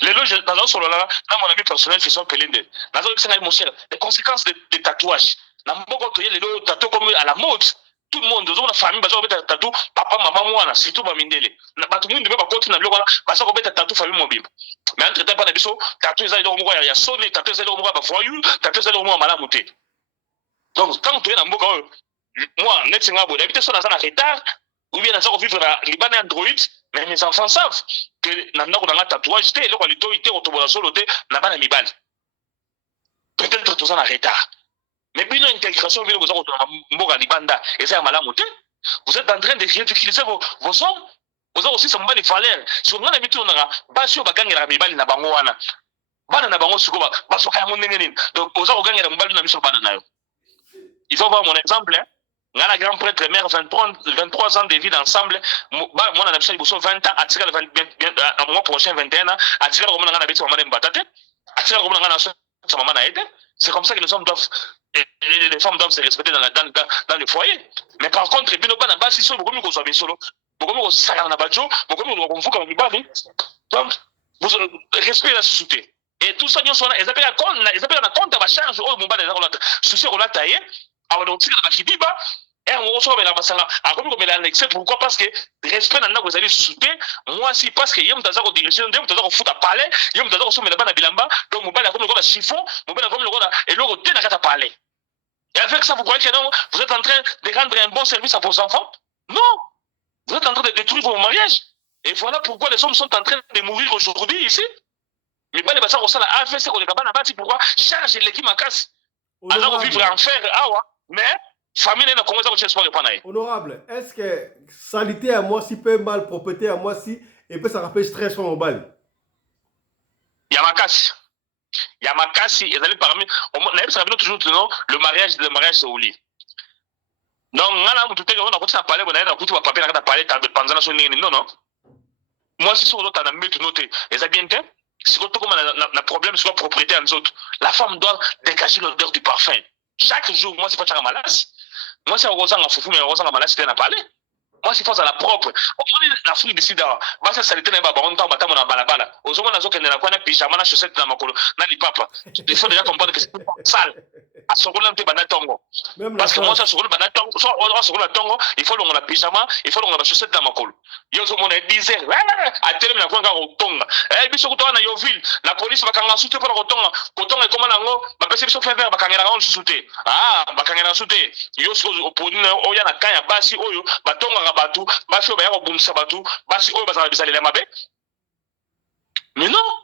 les loges dans solo là na mon ami personnel fait son pelende na zo kisanga mon cher les conséquences des tatouages na mboko to yele lo tatou comme à la mode. Tout le monde, dans la famille, bazo beta tatou, papa, maman, moi, surtout ma mindele. Na batu mingi ba continue na biloko na bazo beta tatou famille mobile. Mais entre temps pas na biso, tatou ezali do moko ya sonné, tatou ezali do moko ba voyou, tatou ezali do moko malamu te. Donc quand tu es na mboka moi netinga bo d'habiter sur na retard ou bien na ça vivre na Liban Android, mais mes enfants savent que na ndako na tatouage te, loko lito ite otobola solo te na bana mibali. Peut-être tout ça na retard. Mais puis une intégration, vous êtes en train de réutiliser vos hommes. Vous avez aussi ce moment de valeur. Si vous avez l'habitude, vous pas sûr de gagner la mibali na bangoana. Bana na bango sukoba, basoka ya monengeni. Donc vous avez gagné la mibali na biso bana na yo. Il faut voir mon exemple. Ngana grand prêtre mère 23 ans de vie ensemble. Moi na biso biso 20 ans, atira le mois prochain 21 ans, atira comme ngana biso maman mbatate. Atira comme ngana sa maman na été. C'est comme ça que les hommes doivent et les femmes doivent se respecter dans le foyer. Mais par contre, bien au bas bas si beaucoup mieux qu'on soit bien solo, beaucoup mieux qu'on s'arrête na badjo, beaucoup mieux qu'on fout comme du bas. Donc, vous respectez la société. Et tout ça, ils appellent à compte à charge au moment de la souci on l'a taillé, alors donc c'est la kibiba. Et on reçoit la basala. À comme il a annexé, pourquoi? Parce que respect dans vous allez soutenir. Moi si parce que yam taza ko diriger, yam taza ko futa parler, yam taza ko sommer na bilamba, donc mon bala comme le chiffon, mon bala comme le et le côté na kata parler. Et avec ça vous croyez que non, vous êtes en train de rendre un bon service à vos enfants? Non. Vous êtes en train de détruire vos mariages. Et voilà pourquoi les hommes sont en train de mourir aujourd'hui ici. Mais pas les bassins au sein la AFC qu'on est capable de bâtir pourquoi charge l'équipe ma casse. aza vivre en fer awa mais famille na Congo za ko espoir pas na. Honorable, est-ce que salité à moi si peut mal propreté à moi si et peut ça rappelle stress au mobile? Yamakasi ezali parmi na yebisa bino toujours le mariage c'est au lit. Donc ngala mutu teke on a continué à parler on a na kutu ba papier na parler ta panzana so nini non. Moi si sur l'autre na metu noter ez bien te si ko to comme na problème sur la propriété en autres. La femme doit dégager l'odeur du parfum. Chaque jour moi c'est pas chaka malas. Moi c'est rozanga fufu mais rozanga malas c'était na parler. Moi si faut à la propre. On est en Afrique d'ici là. Ba ça salité na ba on ta batamo na balabala. Ozoma na zo kende na kwa na pyjama na chaussette na makolo na lipapa. Il faut déjà comprendre que c'est sale. À ce moment-là, parce que moi, ça, il faut qu'on a pyjama, il faut qu'on a chaussette dans ma colle. Il y a un 10 heures, à terme, il y a un tonga. Eh, bien sûr, on a Yoville, la police va quand souter pour le tonga. Coton est comme un ango, ma perception fait faire, bakangera on souter. Ah, bakangera souter. Yo, pour une oya na kaya, basi oyo, batonga rabatu, basi oya au bunsa batu, basi oyo, basa bizali la mabe. Mais non,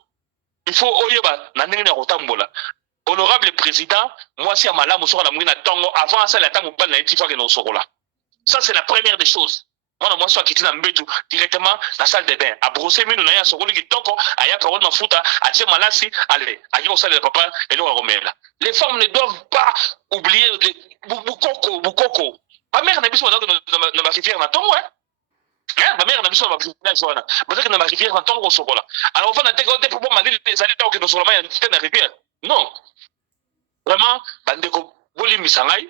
il faut oyo, na nene rotambola. Honorable président, moi si à Malam ou sur la mouine à Tongo, avant ça, la tango pas na étifa que nous serons là. Ça c'est la première des choses. Moi soit quitté dans Mbedou directement la salle de bain. À brosser mine on a un soroli qui tonko, à ya parole ma fouta, à tirer malasi, allez, à y au salle de papa et l'on remet là. Les femmes ne doivent pas oublier Boukoko. Ma mère n'a pas besoin de ma rivière na Tongo, hein. Ma mère n'a pas besoin de ma rivière, parce que ma rivière na Tongo au Sorola. Alors on va n'intégrer pour moi les années que nous serons là, il y a une rivière. Non. Vraiment, bandeko boli misangai.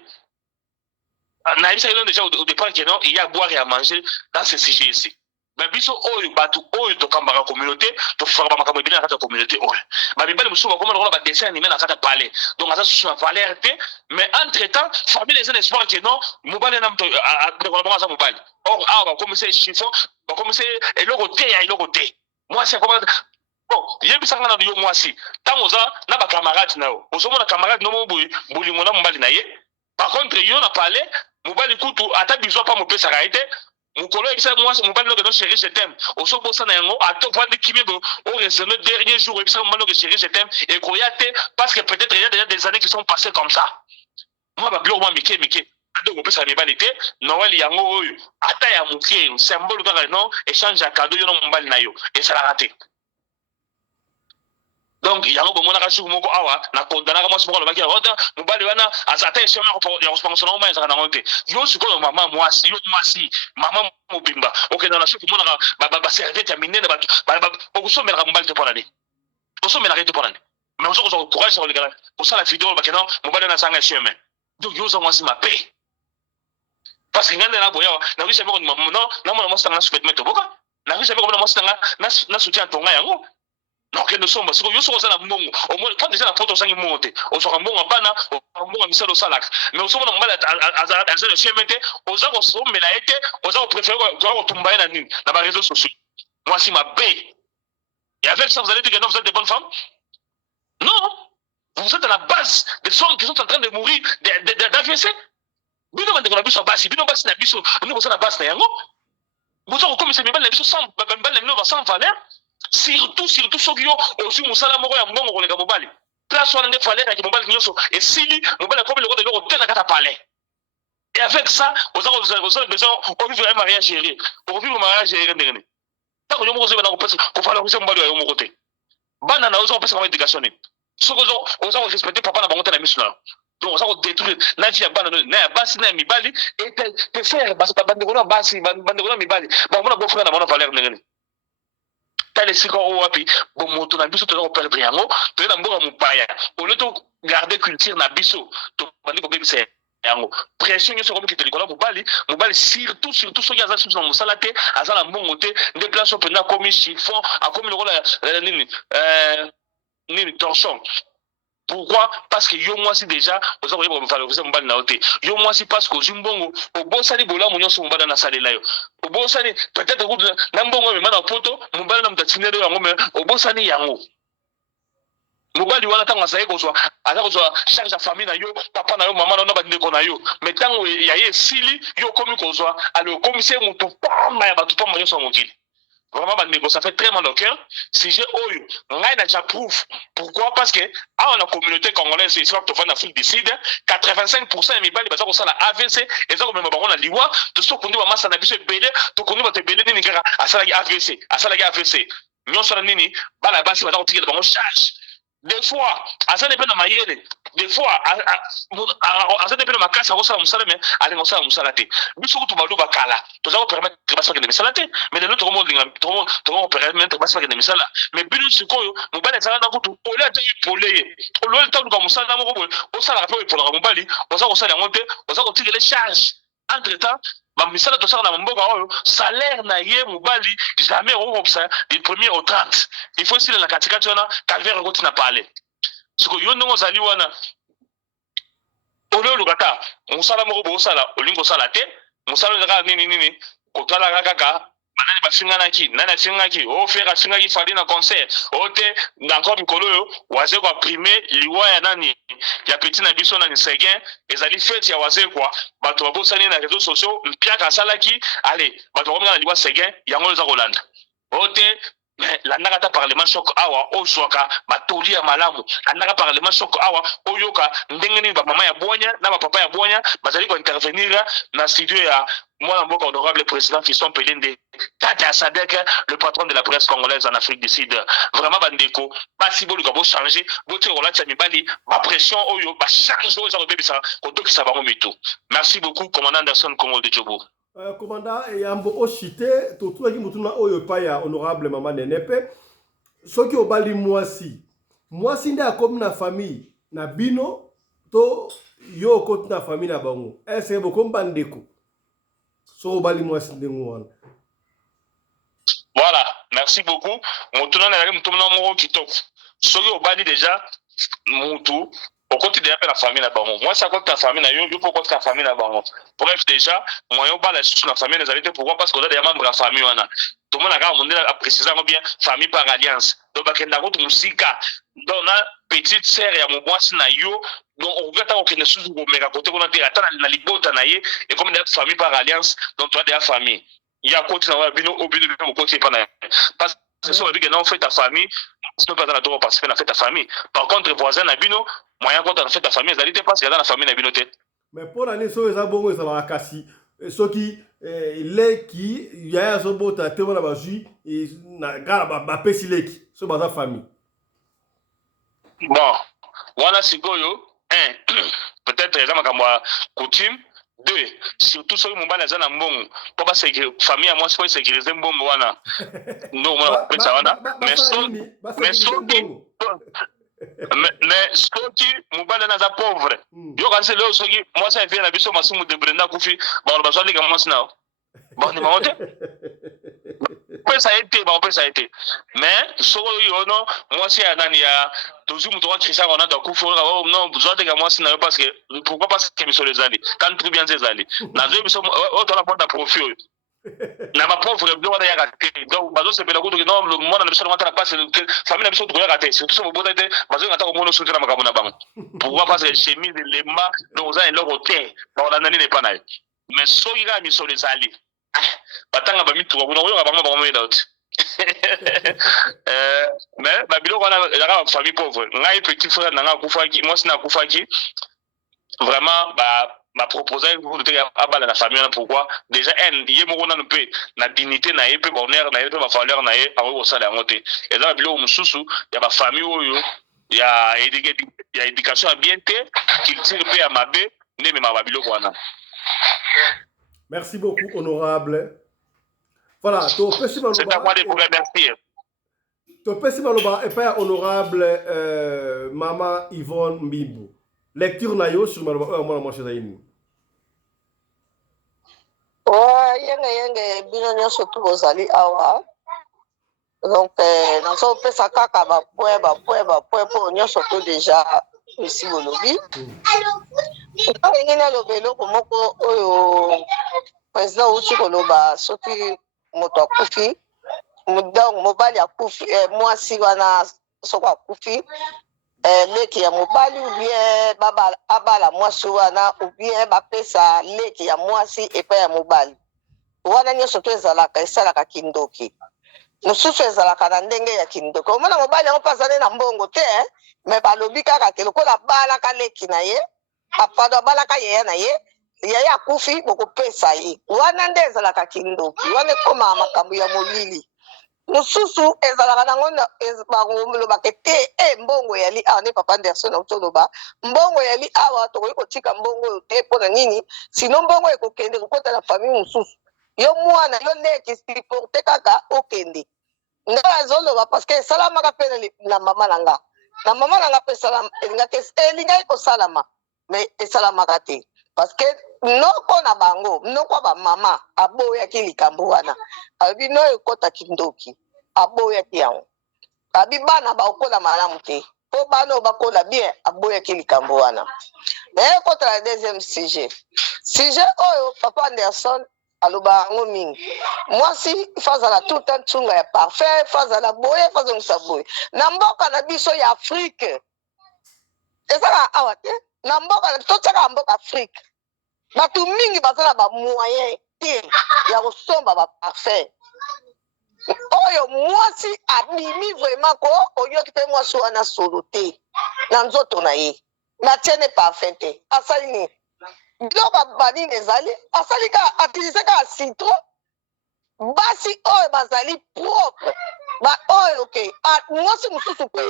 Na isa déjà au départ qu'il y a à boire et à manger dans ce sujet ici. Mais biso oyo batu oyo to kambara communauté, to fera ba makambo bien na kata communauté oyo. Ba bibali musuba comme on ba dessin animé na kata parler. Donc ça sur la valeur mais entre-temps, famille les espoirs que non, mobile na mto de ko ba mobile. Or ah ba commencer chiffon, ba commencer et le côté ya le côté. Moi c'est comment bon, yebisanga na yo mwasi. Tangoza na ba camarade na yo. Osomo na camarade no mo bolingo na mbali na ye. Par contre yo na parler, mobali kutu ata bizwa pa mo pesa raite. Mukolo ebisa mwasi mobali no que non chéri je t'aime. Osomo sana yango ato prendre kimebo au raisonner dernier jour ebisa mobali no que chéri je t'aime et koyate parce que peut-être il y a déjà des années qui sont passées comme ça. Moi ba bilo moi mike. Donc on peut s'arriver Noël yango oyo ata ya muke symbole kaka non échange à cadeau yo no mobali na yo et ça l'a raté. Donc il y a un moment où on a na condamné à moi sur le bac à roda mobali wana azata et chemin ya responsable au moins ça na monter yo siko maman moi si yo moi si maman mobimba OK dans la chef mo na ba serviette ya minene ba okusomela mobali te pour l'année osomela rete pour l'année mais on se courage sur le gars pour ça la vidéo ba kenon mobali na sanga chemin donc yo ça moi si ma paix parce que ngana na boya na risha mo non na mo sanga sur mettre boka na risha mo na sanga na soutien tonga yango. Donc nous sommes parce que yo soko ça mbongo au moins pas déjà la photo sangi monter on sera mbongo bana on mbongo misalo salak mais on sommes na mbala azana le chemin aux gens sont mais la été aux gens préfèrent qu'on tomber na nini na réseaux sociaux moi si ma paix et avec ça vous allez dire que non vous êtes des bonnes femmes non vous êtes à la base des hommes qui sont en train de mourir d'AVC bino bande ko na biso basi bino basi na biso nous ça na base na yango vous êtes comme c'est bien na biso sans bambal na sans valeur. Surtout Sogio aussi musala moko ya mbongo koleka mobali place wana nde fallait que mobali nyoso et sili mobali comme le de l'hôtel na kata palais et avec ça vous avez besoin de vivre un mariage géré pour vivre un mariage géré ndenge tant que yo moko zeba na ko pesa ko valoriser mobali yo moko te bana na ozo pesa comme éducation ni soko ozo respecter papa na bango te na misuna donc ozo détruire na vie ya bana na basi na mibali et te faire bande ko na basi bande ko na mibali ba mona bo frère na mona valeur ndenge les sikoyo wapi bon moto na biso to perdre yango to na mbonga mupaya au lieu de garder culture na biso to bandi ko bebisa yango pression nyo soko ki telikola mobali surtout soki aza sur na musala te aza na mbongo te nde place au pena comme chiffon a comme le nini torchon. Pourquoi? Parce que yo moi si déjà vous avez valoriser mbali na oté yo moi si parce que zimbongo au bosali bola munyo so mbala na salela yo au bosali peut-être na mbongo me mana poto mbala na mtatinelo yango me au bosali yango mobali wana tanga saye ko so aza ko so charge ya famille na yo papa na yo mama na bandeko na yo mais tango ya ye sili yo komi ko so ale komi se mutu pamba ya batu pamba yo so mokili Vraiment, ça fait très mal au cœur. Si j'ai eu, j'approuve. Pourquoi? Parce que, dans la communauté congolaise, ici, en Afrique du Sud, 85% de mes sont la AVC, et ça, comme on a dit, tout ce qu'on dit, ça n'a pas été belé, tout ce qu'on dit, belé, à ça, la AVC, à ça, la AVC. Nous, on nini, la base, on va charge. Des fois, à ça dépend de ma yéle. Des fois, à ça dépend de ma casse, à ça, on mais allez, on s'en salaté. Mais surtout, tu vas louer Bakala. Tu vas permettre de passer de salaté. Mais de l'autre monde, tu vas permettre de passer de salaté. Mais bien, c'est quoi, mon bal est à la route, au lieu de polé, au lieu de temps comme ça, on s'en rappelle pour la Rombali, on s'en la monter, on s'en tire les charges. Entre-temps, misala to sala na mboka oyo salaire na ye mobali jamais ça du 1er au 30 il faut aussi la katikati wana calvaire ko tina parler siko yo ndongo zali wana ole lukata musala moko bo sala olingo sala te musala ngaka nini ko tala kaka manani bafinganaki nani afingaki o fera afingaki fali na concert o te encore mikolo yo waze kwa primer liwa ya nani ya petit na biso na Seguin ezali fête ya waze kwa bato babosani na réseaux sociaux mpiaka salaki allez bato bakomona na liwa Seguin yango za kolanda o te landaka ta parlement choc awa ozwaka batoli ya malamu landaka parlement choc awa oyoka ndenge nini bamama ya bwanya na bapapa ya bwanya bazali ko intervenir na studio ya moi mboka honorable président Fiston Pelende Tata Sadek le patron de la presse congolaise en Afrique du Sud vraiment bandeko basi boluka bo changer bote rolati ya mibali ba pression oyo ba change oyo za kobebisa kodokisa bango mitu. Merci beaucoup commandant Anderson Congo de Djobo. Commandant Yambo Oshite totulaki mutuna oyo pa ya honorable mama Nenepe soki obali mwasi nde akomi na famille na bino to yo okoti na famille na bango est-ce bokomi bandeko so obali mwasi ndengo wana. Voilà, merci beaucoup. Mutuna na yaki mutuna moko kitoko soki obali déjà mutu au côté de la famille là-bas. Moi, ça compte la famille là, yo pour contre la famille là-bas. Bref, déjà, moi, on parle sur la famille des alliés. Pourquoi? Parce qu'on a des membres de la famille. Tout le monde a précisé bien famille par alliance. Donc, il y a une musique. Donc, on a petite sœur et mon bois na yo. Donc, on regarde qu'on ne sous mais à côté on a dit attends na libota na ye et comme des famille par alliance, donc tu as des familles. Il y a côté na bino au bino au côté pas na. Parce que ça veut dire que non fait ta famille, c'est pas dans la droit parce que na fait ta famille. Par contre, voisin na bino moyen quand on fait ta famille, ça parce qu'il y a dans la famille na bino te. Mais pour l'année so eza bongo eza la kasi soki leki ya so bota te wana bazui na gara ba pesi leki so baza famille. Bon, voilà sikoyo peut-être eza makambo coutume. Deux, surtout ceux qui m'ont balayé dans mbongo pour pas que famille à moi soit sécuriser mbongo wana. Non, moi ça wana. Mais soki mobali naza pauvre yo kasi leo soki mwasi afie na biso masumu de Brenda kufi ba bazali ka mwasi nao ba ni maote pesa été mais soko yo no mwasi ya nani ya toujours muto wa Christian on a da kufi non besoin de ka mwasi na parce que pourquoi parce que miso les ali quand tout bien zali na zo biso o to la porte profit na ba pauvre blo wana ya raté donc bazo se pela kutu non le monde na biso na passe famille na biso to ya raté surtout so bote bazo ngata ko mono soutien na makambo na bango pourquoi parce que chemise lemba donc za eloko hotel ba ona nani ne pa na mais so ira miso les ali batanga ba mitu ko no yo ba bango ba out mais ba bilo wana la famille pauvre ngai petit frère na nga kufaki moi sina kufaki vraiment ma proposé pour la famille pourquoi déjà il y a la dignité na yé bonheur na yé ma valeur na yé au salaire monté et là bilo mususu il y a ma famille il y a éducation bien culture pe à mabe ne ma bilo wana. Merci beaucoup honorable. Voilà, to pesi maloba. C'est à moi de vous remercier. To pesi maloba et pas honorable maman Yvonne Mbimbu. Lecture na yo sur maloba moi moi chez Zaini. Yenge bino nyonso tu bozali awa donc nazopesa kaka bapoint po nyonso to déjà esi bolobi ndenge naloba eloko moko oyo président outi koloba soki moto akufi donc mobali akufi mwasi wana soko akufi leki ya mobali ou bien abala mwasi wana ou bien bapesa leki ya mwasi epai ya mobali wana nyonso to ezalaka esalaka kindoki mosusu ezalaka na ndenge ya kindoko omona mobali yango pasane na mbongo te me balobi kaka te lokola abalaka leki na ye apado abalaka yaya na ye yaya akufi bokopesa ye wana nde ezalaka kindoki wana ekoma makambo ya molili mosusu ezalaka nango balobaka te mbongo yali awa nde papa Anderson autoloba mbongo yali awa tokoki kotika mbongo oyo te mpo na nini sino mbongo ekokende kokota na famille mosusu yo mwana yo leki siliporte kaka okende nga azoloba parce que esalamaka mpe na mama na nga mpe elingaki kosalama mais esalamaka te parce que noko na bango noko bamama aboyaki likambo wana alobi no ekota kindoki aboyaki yango abi bana bakola malamu te mpo bana oyo bakola bien aboyaki likambo wana naye ekota na deuxième sujet oyo papa Anderson aloba yango mingi mwasi fazala tout un tsunga ya parfait fazala boye fazongisa boye na mboka na biso ya Afrique ezaka awa te na mboka totiaka mboka Afrique bato mingi baza na bamoyen te ya kosomba baparfait oyo mwasi abimi vraiment ko oyoki mpe mwasi wana solo te na nzoto na ye natiene parfait te asali nini biloko banini ezali asali kaka atilize kaka citron basi oyo bazali propre oyo ke mwasi mosusu mpe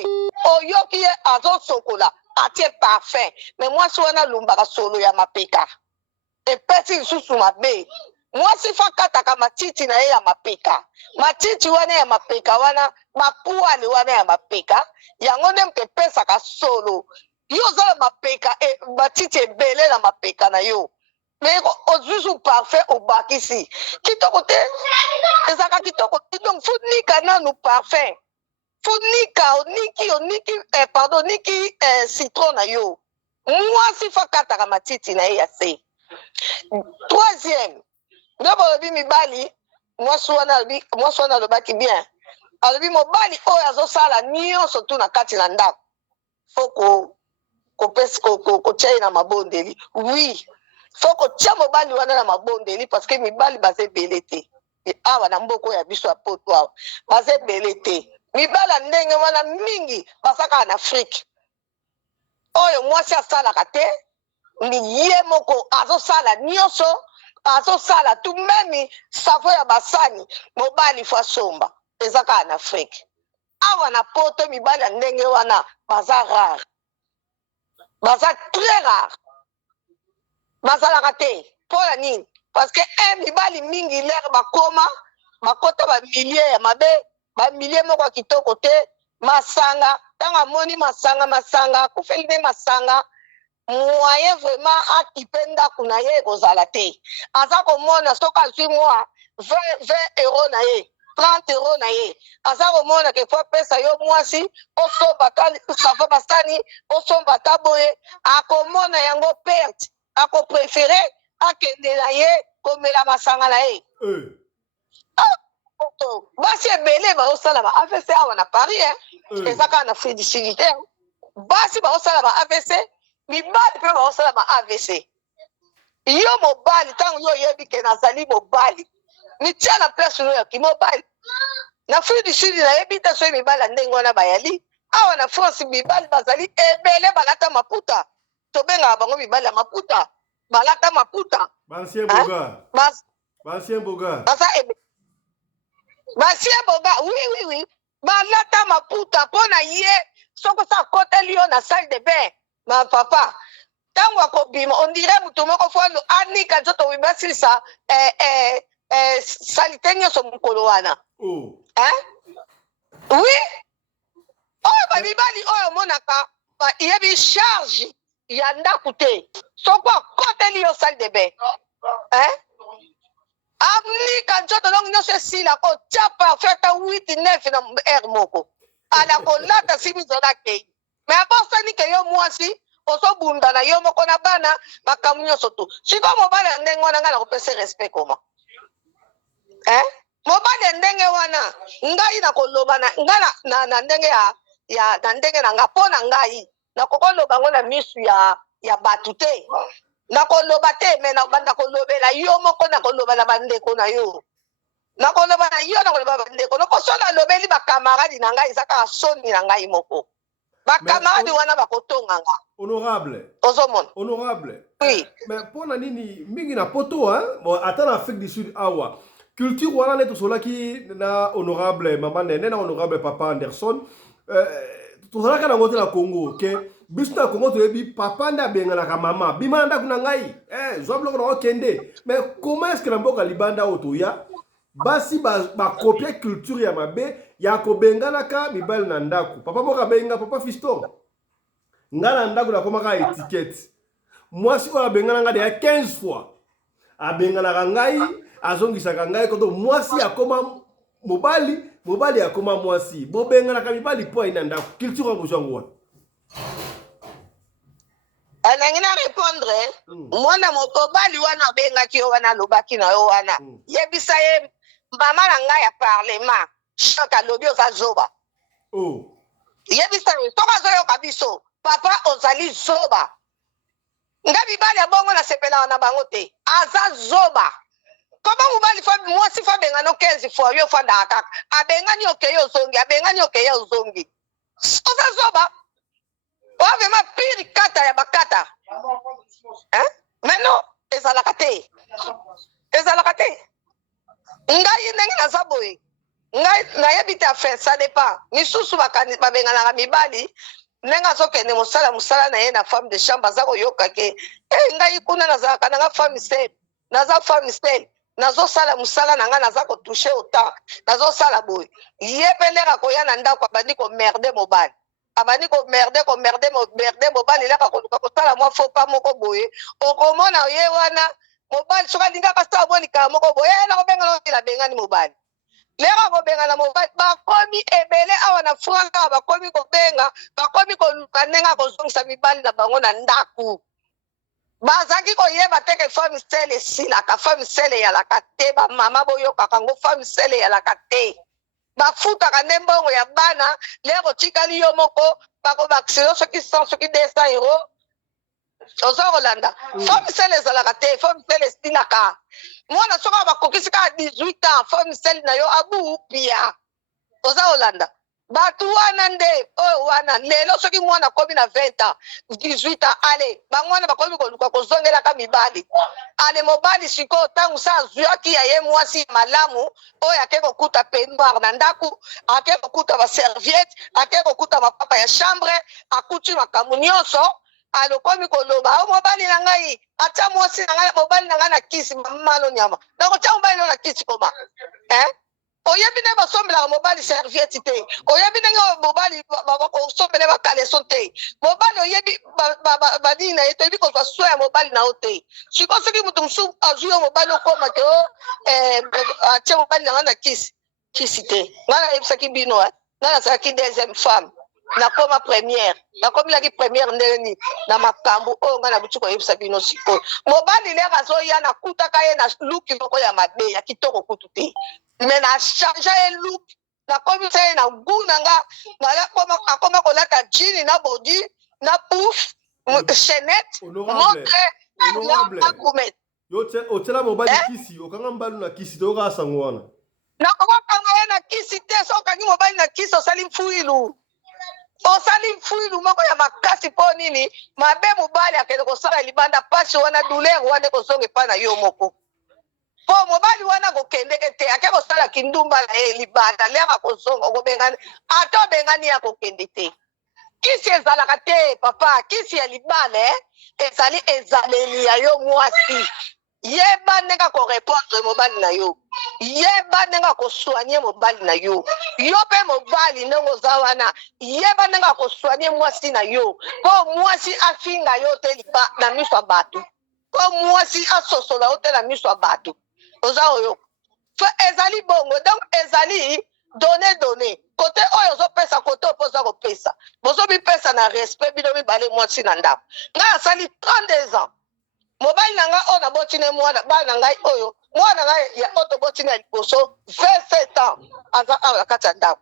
oyoki ye azosokola atie parfum me mwasi wana alumbaka solo ya mapeka epesi lisusu mabe mwasi fakataka matiti na ye ya mapeka matiti wana ya mapeka wana mapuale wana ya mapeka yango nde mpe epesaka solo yo ozala mapeka matiti ebele na mapeka na yo me ozuzu parfait obakisi kitoko te ezalaka kitoko donc funika nanu parfum funika oniki citron na yo mwasi fakataka matiti na ye ya se troisième nde balobi mibali mwasi wana alobaki bien alobi mobali oyo azosala nyonso tu na kati na ndako fo kotia ye na mabondeli oui fo kotia mobali wana na mabondeli parce que mibali baza ebele te awa na mboka ya biso ya poto awa baza ebele te mibali ya ndenge wana mingi basaka na Afrique oyo mwasi asalaka te ye moko azosala nyonso azosala tu memi savo ya basani mobali fo asomba eza kaka na Afrique awa na poto mibali ya ndenge wana baza rare baza très rare bazalaka te mpo na nini parce que mibali mingi lere bakota bamilie ya mabe bamilie moko ya kitoko te masanga ntango amoni masanga akufeli nde masanga moyen vraiment akipe ndako na ye ekozala te aza komona soki azwi mwa 20 euro na ye 30 euro na ye aza komona ke fo apesa yo mwasi osomba savo basani osomba ta boye akomona yango perte akoprefere akende na ye komela masanga na ye basi ebele baosala ba AVC awa na Paris eza kaka na félicité basi baosala ba AVC mibali mpe baosala ba AVC yo mobali ntango yo oyebi ke nazali mobali mitia na place oyo yaki mobali na Afrique du Sud nayebi te soki mibali ya ndenge wana bayali awa na France mibali bazali ebele balata maputa tobengaka bango mibali ya maputa balata maputa Bancien boga bancien boga oui balata maputa mpo na ye soko sa akoteli yo na salle de bain ma papa ntango akobima ondire moto moko fo anika nzoto oyo basilisa salite nyonso mokolo wana oui oyo bamibali oyo omonaka yebi charge ya ndako te soko akoteli yo salle de bain anika nzoto longo nyonso esila kotia parfait ata 8-9 na aire moko ala kolata simizona kei me abosani ke yo mwasi ozobunda na yo moko na bana makambo nyonso to sikoyo mobali ya ndenge wana ngai nakopesa respect koma mobali ya ndenge wana ngai nakoloba ngai na ndenge na ndenge na nga mpo na ngai nakokoloba ngo na misu ya bato te nakoloba te me nakoloba yo moko nakoloba na bandeko na yo nakoloba na yo nakoloba bandeko lokoso nalobeli bakamaradi na ngai eza kaka soni na ngai moko bakamaradi wana bakotonganga honorable ozomona honorable oui mais mpona nini mingi na poto bon ata na Afrique du Sud awa culture wana nde tosolaki na honorable mama nene na honorable papa Anderson tozalaka nango te na Congo ke biso na Congo toyebi papa nde abenganaka mama bima na ndako na ngai zwa biloko nango kende mais comment est ce que na mboka libanda oyo toya basi bakopie culture ya mabe ya kobenganaka mibali na ndako papa moko abenga papa Fiston nga na ndako nakomaka étiquette mwasi oyo abengananga deya 15 fois abenganaka ngai azongisaka ngai koto mwasi akoma mobali mobali akoma mwasi bobenganaka mibali po ayi na ndako culture akuzwango wana alingi na répondre mwana mokobali wana abengaki yo wana alobaki na yo wana yebisa ye mama na ngai ya parlement chaque alobi oza zoba yebisa ye soki azoyoka biso papa ozali zoba nga mibali ya bongo nasepelaka na bango te aza zoba koma mobali mwasi fo abengana 15 fois yo fandaka kaka abengani okeye ozongi abengani okeye ozongi oza zoba oa vraimen pire kata ya bakata mais non ezalaka te ngai ndenge naza boye ngai nayebi te afe ça dépend misusu babenganaka mibali ndenge azokende mosala na ye na femme de chambre aza koyoka ke ngai kuna nazalaka nanga femme sel naza femme sel nazosala mosala na ngai naza kotouche autant nazosala boye ye mpe ndenge akoya na ndako abandi komerde mobali abandi komerde mobali elaka koluka kosala mwa fopa moko boye okomona ye wana mobali soki alingaka sala monikala moko boye nakobengana elabengani mobali lero akobengana mobali bakomi ebele awa na france awa bakomi kobenga bakomi koluka ndenge akozongisa mibali na bango na ndako bazaki koyeba teke femme sele esilaka femme sele eyalaka te bamama boyokaka ngo femme sele eyalaka te bafutaka nde mbongo ya bana lero tikali yo moko bakobakisa yo soki 100 soki 200 euro oza kolanda femme sele ezalaka te femme sele esilaka mwana soki bakokisi kaka 18 ans femme sele na yo abupia oza kolanda bato wana nde oyo wana lelo soki mwana akomi na 20 ans 18 ans ale bango wana bakomi koluka kozongelaka mibali ale mobali sikoyo ntango sa azwaki ya ye mwasi malamu oyo ake kokuta peignoir na ndako ake kokuta baserviete ake kokuta mapapa ya chambre akuti makambo nyonso alokomi koloba o mobali na ngai atia mwasi na ngai mobali na ngai na kisi mamalo nyama nakotia mobali na kisi koma oyebi nde basombelaka mobali serviette te oyebi ndenge mobali bakosombele bakaleso te mobali oyebi badini na ye toyebi kozwa swa ya mobali na yo te sikoyo soki moto mosusu azwi yo mobali okoma ke atie mobali na ngai na kisi te ngai nayebisaki bino ngai nazalaki deuxième femme nakoma première nakomilaki première ndenge nini na makambo oyo ngai nabuti koyebisa bino sikoyo mobali lere azoya nakutaka ye na luki moko ya mabe ya kitoko kutu te me na change ye look nakomisa ye na gu na nga akoma kolata jini na bodi na pouf chenette montre akumet otiela mobali kisi okanga mobali na kisi te okaa sango wana nakokakanga ye na kisi te so okangi mobali na kisi osali mfuilu moko ya makasi mpo nini mabe mobali akende kosala libanda pasi wana douleur wana ekozonga epai na yo moko po mobali wana kokendeke te ake kosala kindumba na ye libanda leka kozonga okobengani ata obengani ya kokende te kisi ezalaka te papa kisi ya libala ezali ezaleli ya yo mwasi yeba ndenge akorépondre mobali na yo yeba ndenge akosoigne mobali na yo yo mpe mobali ndenge oza wana yeba ndenge akosoigne mwasi na yo mpo mwasi afinga yo te na miso ya bato mpo mwasi asosola yo te na miso ya bato oza oyo fo ezali bongo donc ezali donné kote oyo ozopesa kote opo oza kopesa bozobipesa na respect bino mibale mwasi na ndako ngai asali 32 ans mobali na ngai oyo nabotine mwana bana na ngai oyo mwana ngai ya oyo tobotine ya liboso 27 ans aza awa na kati ya ndako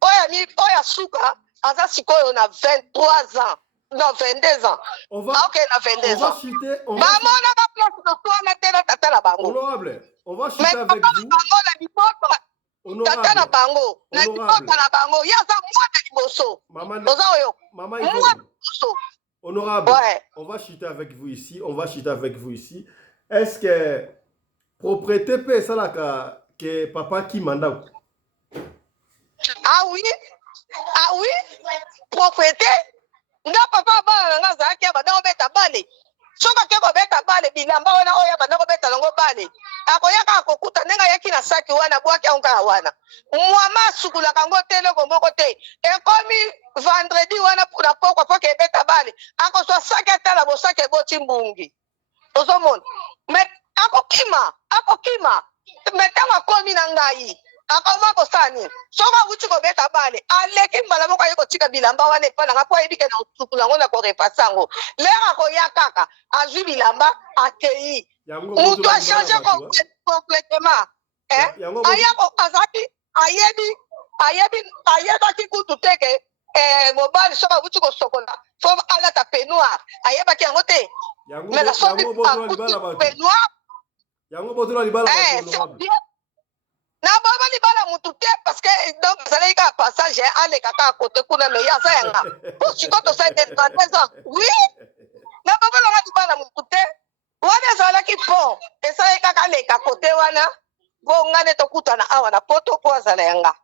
oyo asuka aza sikoyo na 23 ans non 22 ans aokende na 22 ans bamonaka place toswana te na tata na bango on va chuter avec vous. tata na bango na libota na bango yaza mwana liboso oza oyo mwana liboso. Honorable, ouais. On va chuter avec vous ici. Est-ce que propriété peut ça là que papa qui manda? Ah oui, propriété. Nga papa ba nga za kia ba na beta bale. Soka ke ko beta bale bilamba wana oya ba na ko beta longo bale. Akoyaka akokuta nenga yaki na saki wana bwaki onka wana. Mwama sukula kango tele ko moko te. E komi vendredi wana puna poko poko e beta bale. Ako so saki atala bo saki boti mbungi. Ozomon. Me akokima. Metanga komi na ngai. Akoma ko sani. Soka wuti ko beta bale. Aleki mbala moko yeko tika bilamba wana e pana ngapo ebike na sukula ngona ko repasango. Lera ko yakaka. Azu bilamba akei. Mutu a changé complètement. Ayako azaki ayebaki kutu teke mobali soka butu ko sokola fo ala ta peignoir ayebaki yango te mais la soki peignoir yango boto la libala na baba libala mutu te parce que donc zalai ka passage ale kaka côté kuna me ya sa yanga pour chikoto sa de 33 ans oui na baba la libala mutu te wana zalaki po esala kaka leka kote wana bongane tokutana awa na poto po azala yanga.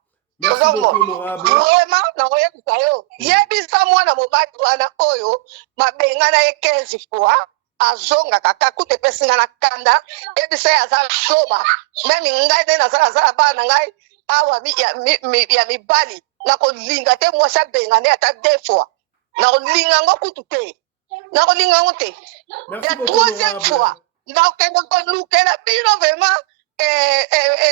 Vraiment na oya kusayo yebisa mwana mobali wana oyo mabengana ye 15 fois azonga kaka kute pesinga na kanda yebisa ya za soba meme ngai de na zala bana ngai awa ya mibali na ko linga te mwasa bengane ata 2 fois na ko linga ngo kutu te. Na ko linga ngo te. Ya 3e fois na ko lukela bino vraiment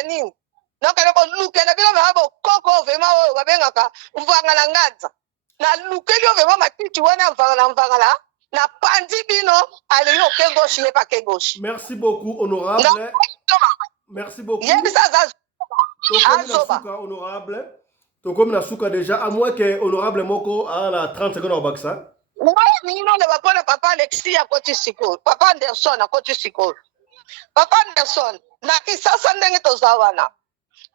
nini na ko lukela bino vraiment koko vraiment oyo babengaka mvanga na nganza na lukeli vraiment matiti wana mvanga na pandi bino alingo ke gauche ye pas ke gauche. Merci beaucoup honorable. Merci beaucoup. Honorable. Tokomi na suka déjà à moins que honorable moko a la 30 secondes au baksa. Oui, non, ne va pas papa Alexis à côté siko. Papa Anderson à côté siko. Papa Anderson, na kisasa ndenge tozawana.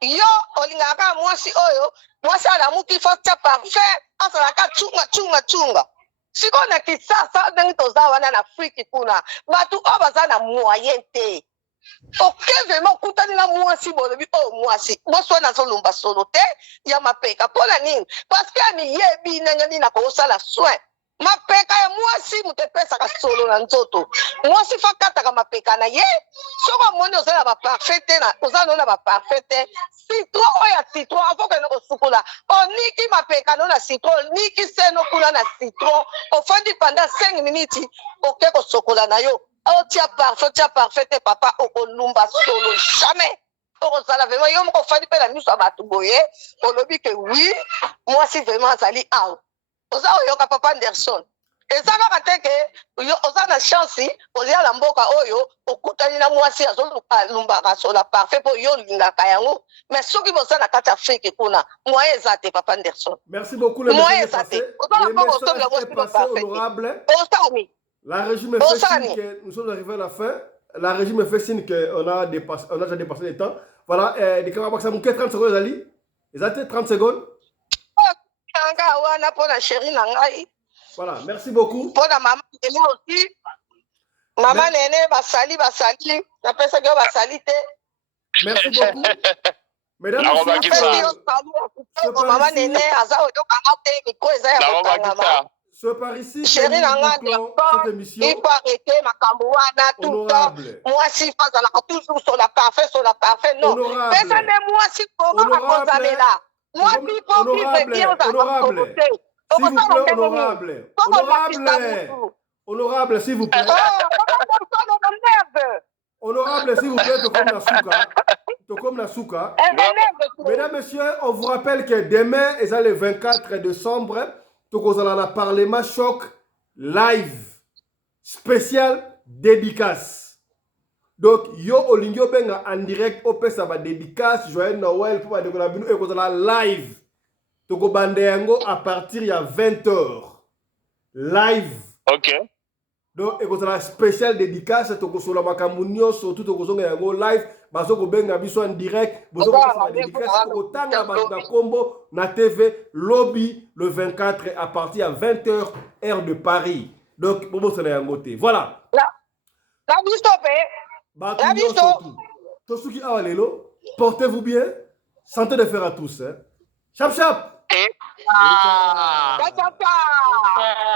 Yo olingaka mwasi oyo, mwasi ala muki fakta parfait, asala ka chunga. Siko na kisasa ndenge tozawana na Afrique kuna. Batu obaza na moyen te. Ok, vraiment kutani na mwasi bolobi oh mwasi. Boso na zolumba solo te, ya mapeka pola nini? Parce que ami yebi ndenge na ko sala soin. Mapeka ya mwasi mutepesa ka solo na nzoto. Mwasi fakata ka mapeka na ye. Soko mwone ozala ba parfaite na ozala na ba parfaite. Citron oya citron avant que no sukula. Oniki mapeka no na citron, niki seno kuna na citron. Ofandi pendant 5 minutes oke ko sokola na yo. O tia parfaite papa okolumba solo jamais. Ozala vraiment yo moko fandi pe na miso abatu boye. Olobi ke oui, mwasi vraiment azali out. Oza oyo ka papa Anderson. Ezaka kateke yo oza na chance olia la mboka oyo okutani na mwasi azolumba kasola parfait po yo lingaka yango mais soki boza na kati Afrique kuna moyen ezate papa Anderson. Merci beaucoup le message est passé honorable. La régie me fait signe que nous sommes arrivés à la fin. La régie me fait signe qu'on a déjà dépassé le temps. Voilà, des camarades ça 30 secondes Ali. Exact 30 secondes. Voilà, merci beaucoup. Pour la maman aussi. Maman Néné, basali. Merci beaucoup. Mesdames et messieurs, c'est par ici que nous cette émission. Il faut arrêter ma cambouana tout le temps. Moi, si je toujours sur la parfait, non. Personne n'est moi si comment vous allez là. Moi, il faut vivre bien honorable, s'il vous plaît. Honorable, s'il vous plaît, Tokom Nasuka. Mesdames, messieurs, on vous rappelle que demain, est le 24 décembre, nous allons parler Parlement Choc live spécial dédicace. Donc, yo olingyo benga en direct, opé ça va dédicace, joyeux Noël, pour la binu, et vous allez live. Toko Bandeyango à partir de 20h. Live. Ok. Donc, et vous avez spécial dédicace, tokosola makamunyo, surtout tokozonga yango live, bazoko benga biso en direct, bozoko kosola dédicace, tokotanga na combo na TV lobby le 24 à partir à 20h heure de Paris. Donc, bobo sona yango te. Voilà. La bisto. Tosuki awalelo, portez-vous bien, santé de fer à tous. Hein. Chap chap. Ah. Ciao, ciao, ciao.